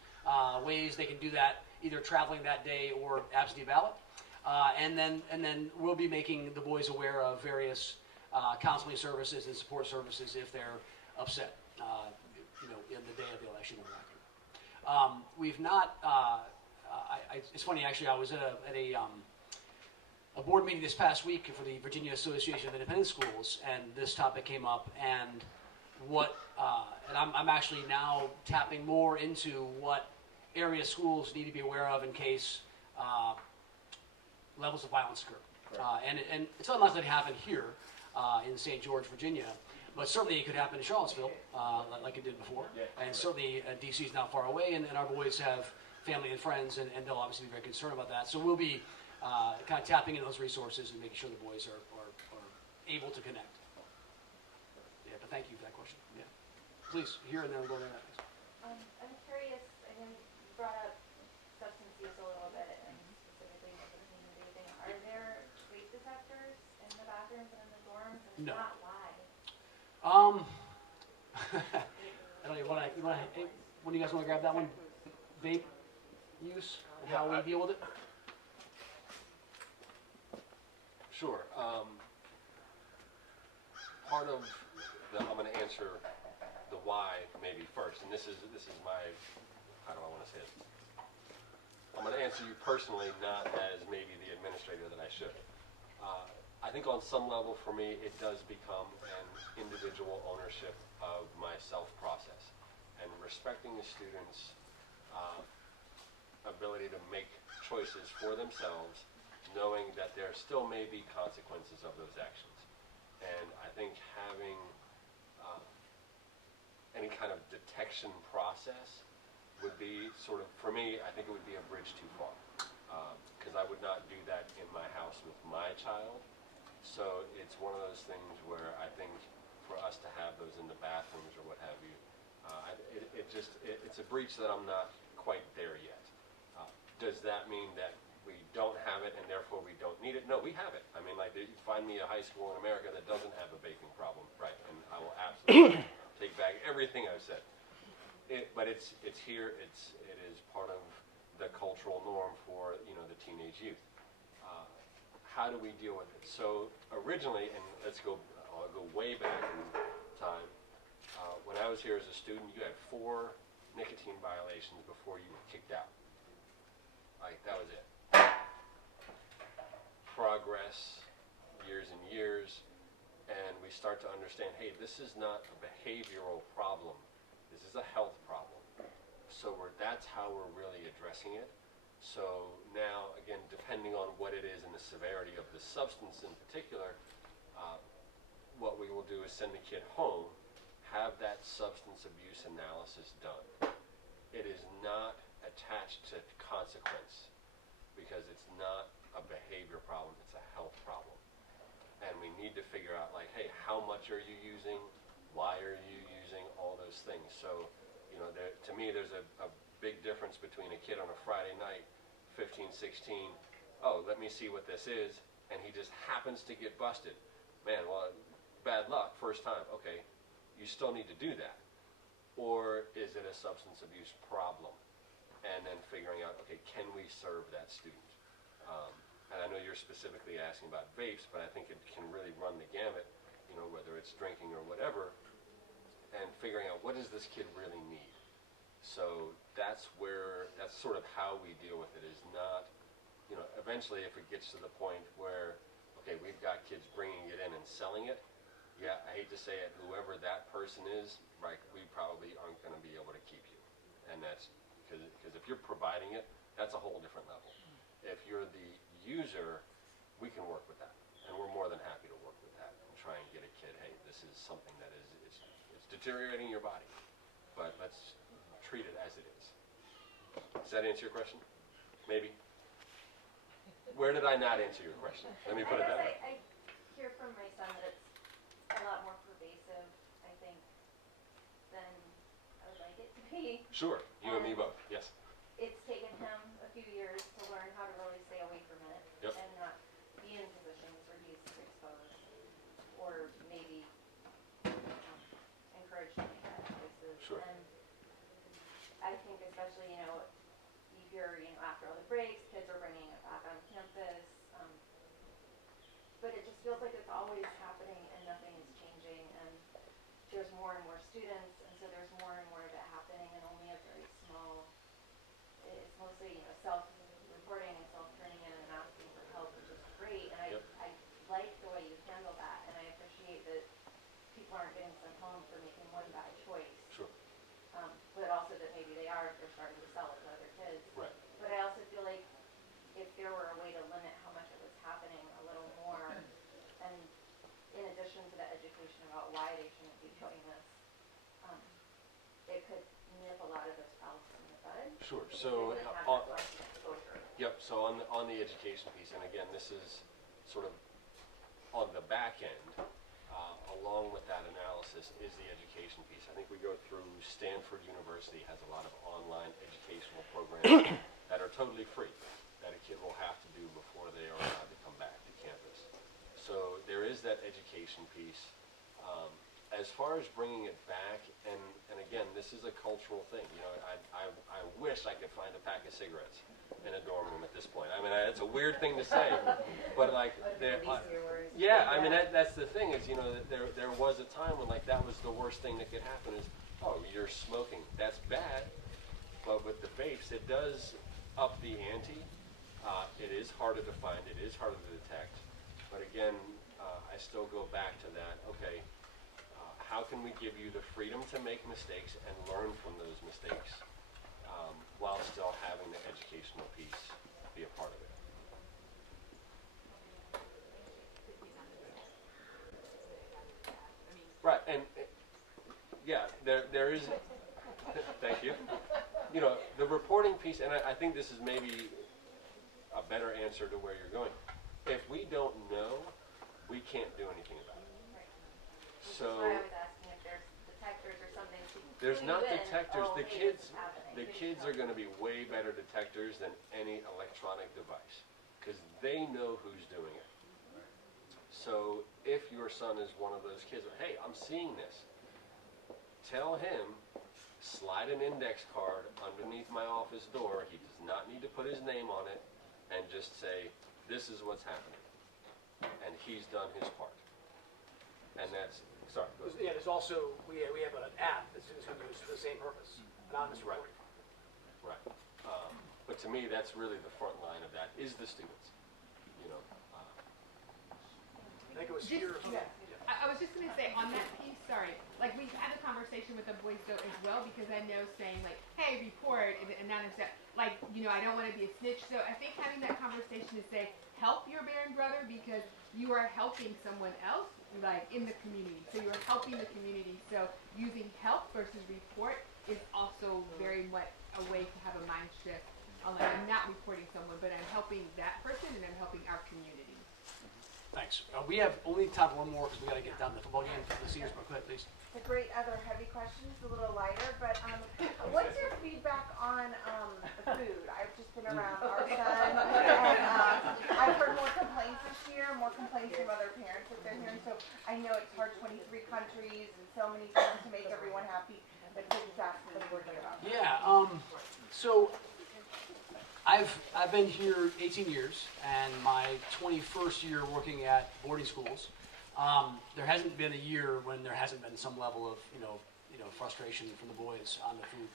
ways they can do that, either traveling that day or absentee ballot. And then we'll be making the boys aware of various counseling services and support services if they're upset, in the day of the election or after. We've not. It's funny, actually. I was at a board meeting this past week for the Virginia Association of Independent Schools, and this topic came up. And I'm actually now tapping more into what area schools need to be aware of in case levels of violence occur. And it's unlikely to happen here in St. George, Virginia, but certainly it could happen in Charlottesville, like it did before. And certainly D.C. is not far away, and our boys have family and friends, and they'll obviously be very concerned about that. So we'll be kind of tapping into those resources and making sure the boys are able to connect. Yeah, but thank you for that question. Yeah. Please, here and then we'll go there next. I'm curious, I know you brought up substance use a little bit, and specifically nicotine and vaping. Are there vape detectors in the bathrooms and in the dorms? And No. if not, why? I don't know, when do you guys want to grab that one? Vape use and how we deal with it? Sure. Part of I'm going to answer the why maybe first, and this is my, how do I want to say it? I'm going to answer you personally, not as maybe the administrator that I should. I think on some level for me, it does become an individual ownership of my self-process, and respecting the students' ability to make choices for themselves, knowing that there still may be consequences of those actions. And I think having any kind of detection process would be sort of, for me, I think it would be a bridge too far. Because I would not do that in my house with my child. So it's one of those things where I think for us to have those in the bathrooms or what have you, it's a breach that I'm not quite there yet. does that mean that we don't have it and therefore we don't need it? No, we have it. I mean, like, you find me a high school in America that doesn't have a vaping problem, right? And I will absolutely take back everything I've said. But it's here. It is part of the cultural norm for the teenage youth. How do we deal with it? So originally, and I'll go way back in time. When I was here as a student, you had 4 nicotine violations before you were kicked out. Like, that was it. Progress, years and years, and we start to understand, hey, this is not a behavioral problem. This is a health problem. So that's how we're really addressing it. So now, again, depending on what it is and the severity of the substance in particular, what we will do is send the kid home, have that substance abuse analysis done. It is not attached to consequence because it's not a behavior problem, it's a health problem. And we need to figure out, like, hey, how much are you using? Why are you using? All those things. So, to me, there's a big difference between a kid on a Friday night, 15, 16, oh, let me see what this is, and he just happens to get busted. Man, well, bad luck, first time. Okay, you still need to do that. Or is it a substance abuse problem? And then figuring out, okay, can we serve that student? And I know you're specifically asking about vapes, but I think it can really run the gamut, whether it's drinking or whatever, and figuring out what does this kid really need. So that's sort of how we deal with it, is not, eventually if it gets to the point where, okay, we've got kids bringing it in and selling it, yeah, I hate to say it, whoever that person is, right, we probably aren't going to be able to keep you. And that's because if you're providing it, that's a whole different level. If you're the user, we can work with that. And we're more than happy to work with that and try and get a kid, hey, this is something that it's deteriorating your body, but let's treat it as it is. Does that answer your question? Maybe? Where did I not answer your question? Let me put it that way. I hear from my son that it's a lot more pervasive, I think, than I would like it to be. Sure, you and me both, yes. It's taken him a few years to learn how to really stay away from it. Yep. And not be in positions where he's exposed or maybe encouraged to make bad choices. Sure. And I think especially, you hear, after all the breaks, kids are bringing it back on campus. But it just feels like it's always happening and nothing is changing, and there's more and more students, and so there's more and more of it happening, and only a very small, it's mostly, self-reporting and self-turning in and asking for help, which is great, and Yep. I like the way you handle that, and I appreciate that people aren't getting sent home for making one bad choice. Sure. But also that maybe they are if they're starting to sell it to other kids. Right. But I also feel like if there were a way to limit how much it was happening a little more, and in addition to the education about why they shouldn't be doing this, it could nip a lot of those problems in the bud. Sure. Because So, they wouldn't have that constant exposure. yep. So on the education piece, and again, this is sort of on the back end. Along with that analysis is the education piece. I think we go through Stanford University has a lot of online educational programs that are totally free that a kid will have to do before they are allowed to come back to campus. So there is that education piece. As far as bringing it back, and again, this is a cultural thing. I wish I could find a pack of cigarettes in a dorm room at this point. I mean, it's a weird thing to say, but like, yeah, I mean, that's the thing is, there was a time when like that was the worst thing that could happen is, oh, you're smoking. That's bad, but with the vapes, it does up the ante. It is harder to find. It is harder to detect. But again, I still go back to that. Okay. How can we give you the freedom to make mistakes and learn from those mistakes while still having the educational piece be a part of it? Right, and yeah, there is, thank you. The reporting piece, and I think this is maybe a better answer to where you're going. If we don't know, we can't do anything about it. Right. Which So- is why I was asking if there's detectors detectors or something to There's clue not you in, detectors. oh, The hey, kids, this is happening. the kids are going to be way better detectors than any electronic device because they know who's doing it. So if your son is one of those kids, hey, I'm seeing this, tell him, slide an index card underneath my office door. He does not need to put his name on it, and just say, this is what's happening. And he's done his part. And that's, sorry, go ahead. Yeah, there's also, we have an app that students can use for the same purpose, anonymous Right. reporting. Right. But to me, that's really the front line of that, is the students. You know, I think it was Just- here. Yeah. I was just gonna say on that piece, sorry, like we've had a conversation with the boys though as well because I know saying like, hey, report and not that, like, you know, I don't want to be a snitch. So I think having that conversation to say, help your Baron brother because you are helping someone else like in the community. So you're helping the community. So using help versus report is also very much a way to have a mind shift. Like I'm not reporting someone, but I'm helping that person and I'm helping our community. Thanks. We have only time for one more because we got to get down to the football game for the seniors. But go ahead, please. A great other heavy question, it's a little lighter, but what's your feedback on the food? I've just been around our son, and I've heard more complaints this year, more complaints from other parents that they're hearing. So I know it's hard, 23 countries and so many things to make everyone happy, but kids absolutely working about. Yeah. So I've been here 18 years, and my 21st year working at boarding schools. There hasn't been a year when there hasn't been some level of frustration from the boys on the food.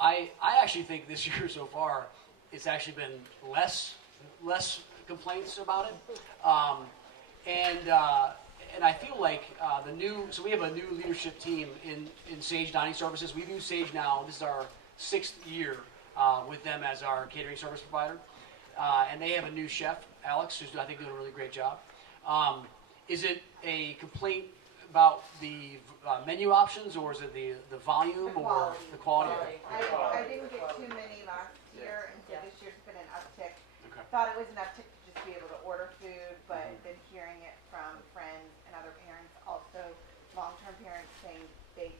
I actually think this year so far it's actually been less complaints about it, and I feel like so we have a new leadership team in Sage Dining Services. We've used Sage now. This is our 6th year with them as our catering service provider, and they have a new chef, Alex, who's I think doing a really great job. Is it a complaint about the menu options, or is it the volume, or the quality? I didn't get too many last year, and so this year's been an uptick. Okay. Thought it was an uptick to just be able to order food, but been hearing it from friends and other parents, also long-term parents saying they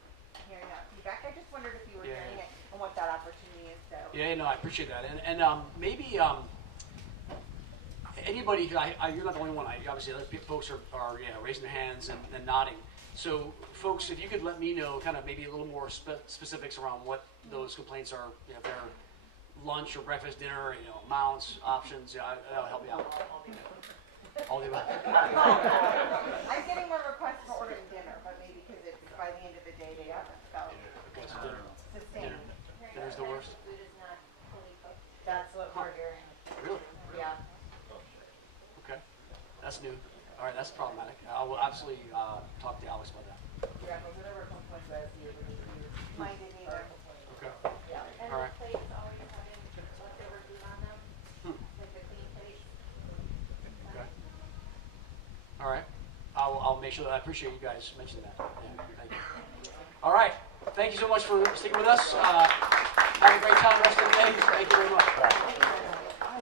hearing that feedback. I just wondered if you were hearing it and what that opportunity is. So. Yeah, no, I appreciate that, and maybe anybody. You're not the only one. Obviously, other folks are raising their hands and nodding. So, folks, if you could let me know, kind of maybe a little more specifics around what those complaints are. If they're lunch or breakfast, dinner, amounts, options. Yeah, that'll help me out. All the above. I'm getting more requests for ordering dinner, but maybe because it's by the end of the day they haven't felt Okay, so dinner. sustained. Dinner's the worst. Food is not fully cooked. That's what we're hearing. Really? Yeah. Okay, that's new. All right, that's problematic. I will absolutely talk to Alex about that. Yeah, because we never complained last year, but this year. Mine didn't either. Okay. Yeah. And All the right. plates always having leftover food on them, like the clean plates. Okay. All right. I'll make sure that I appreciate you guys mentioning that. Yeah, thank you. All right. Thank you so much for sticking with us. Have a great time the rest of the day. Thank you very much.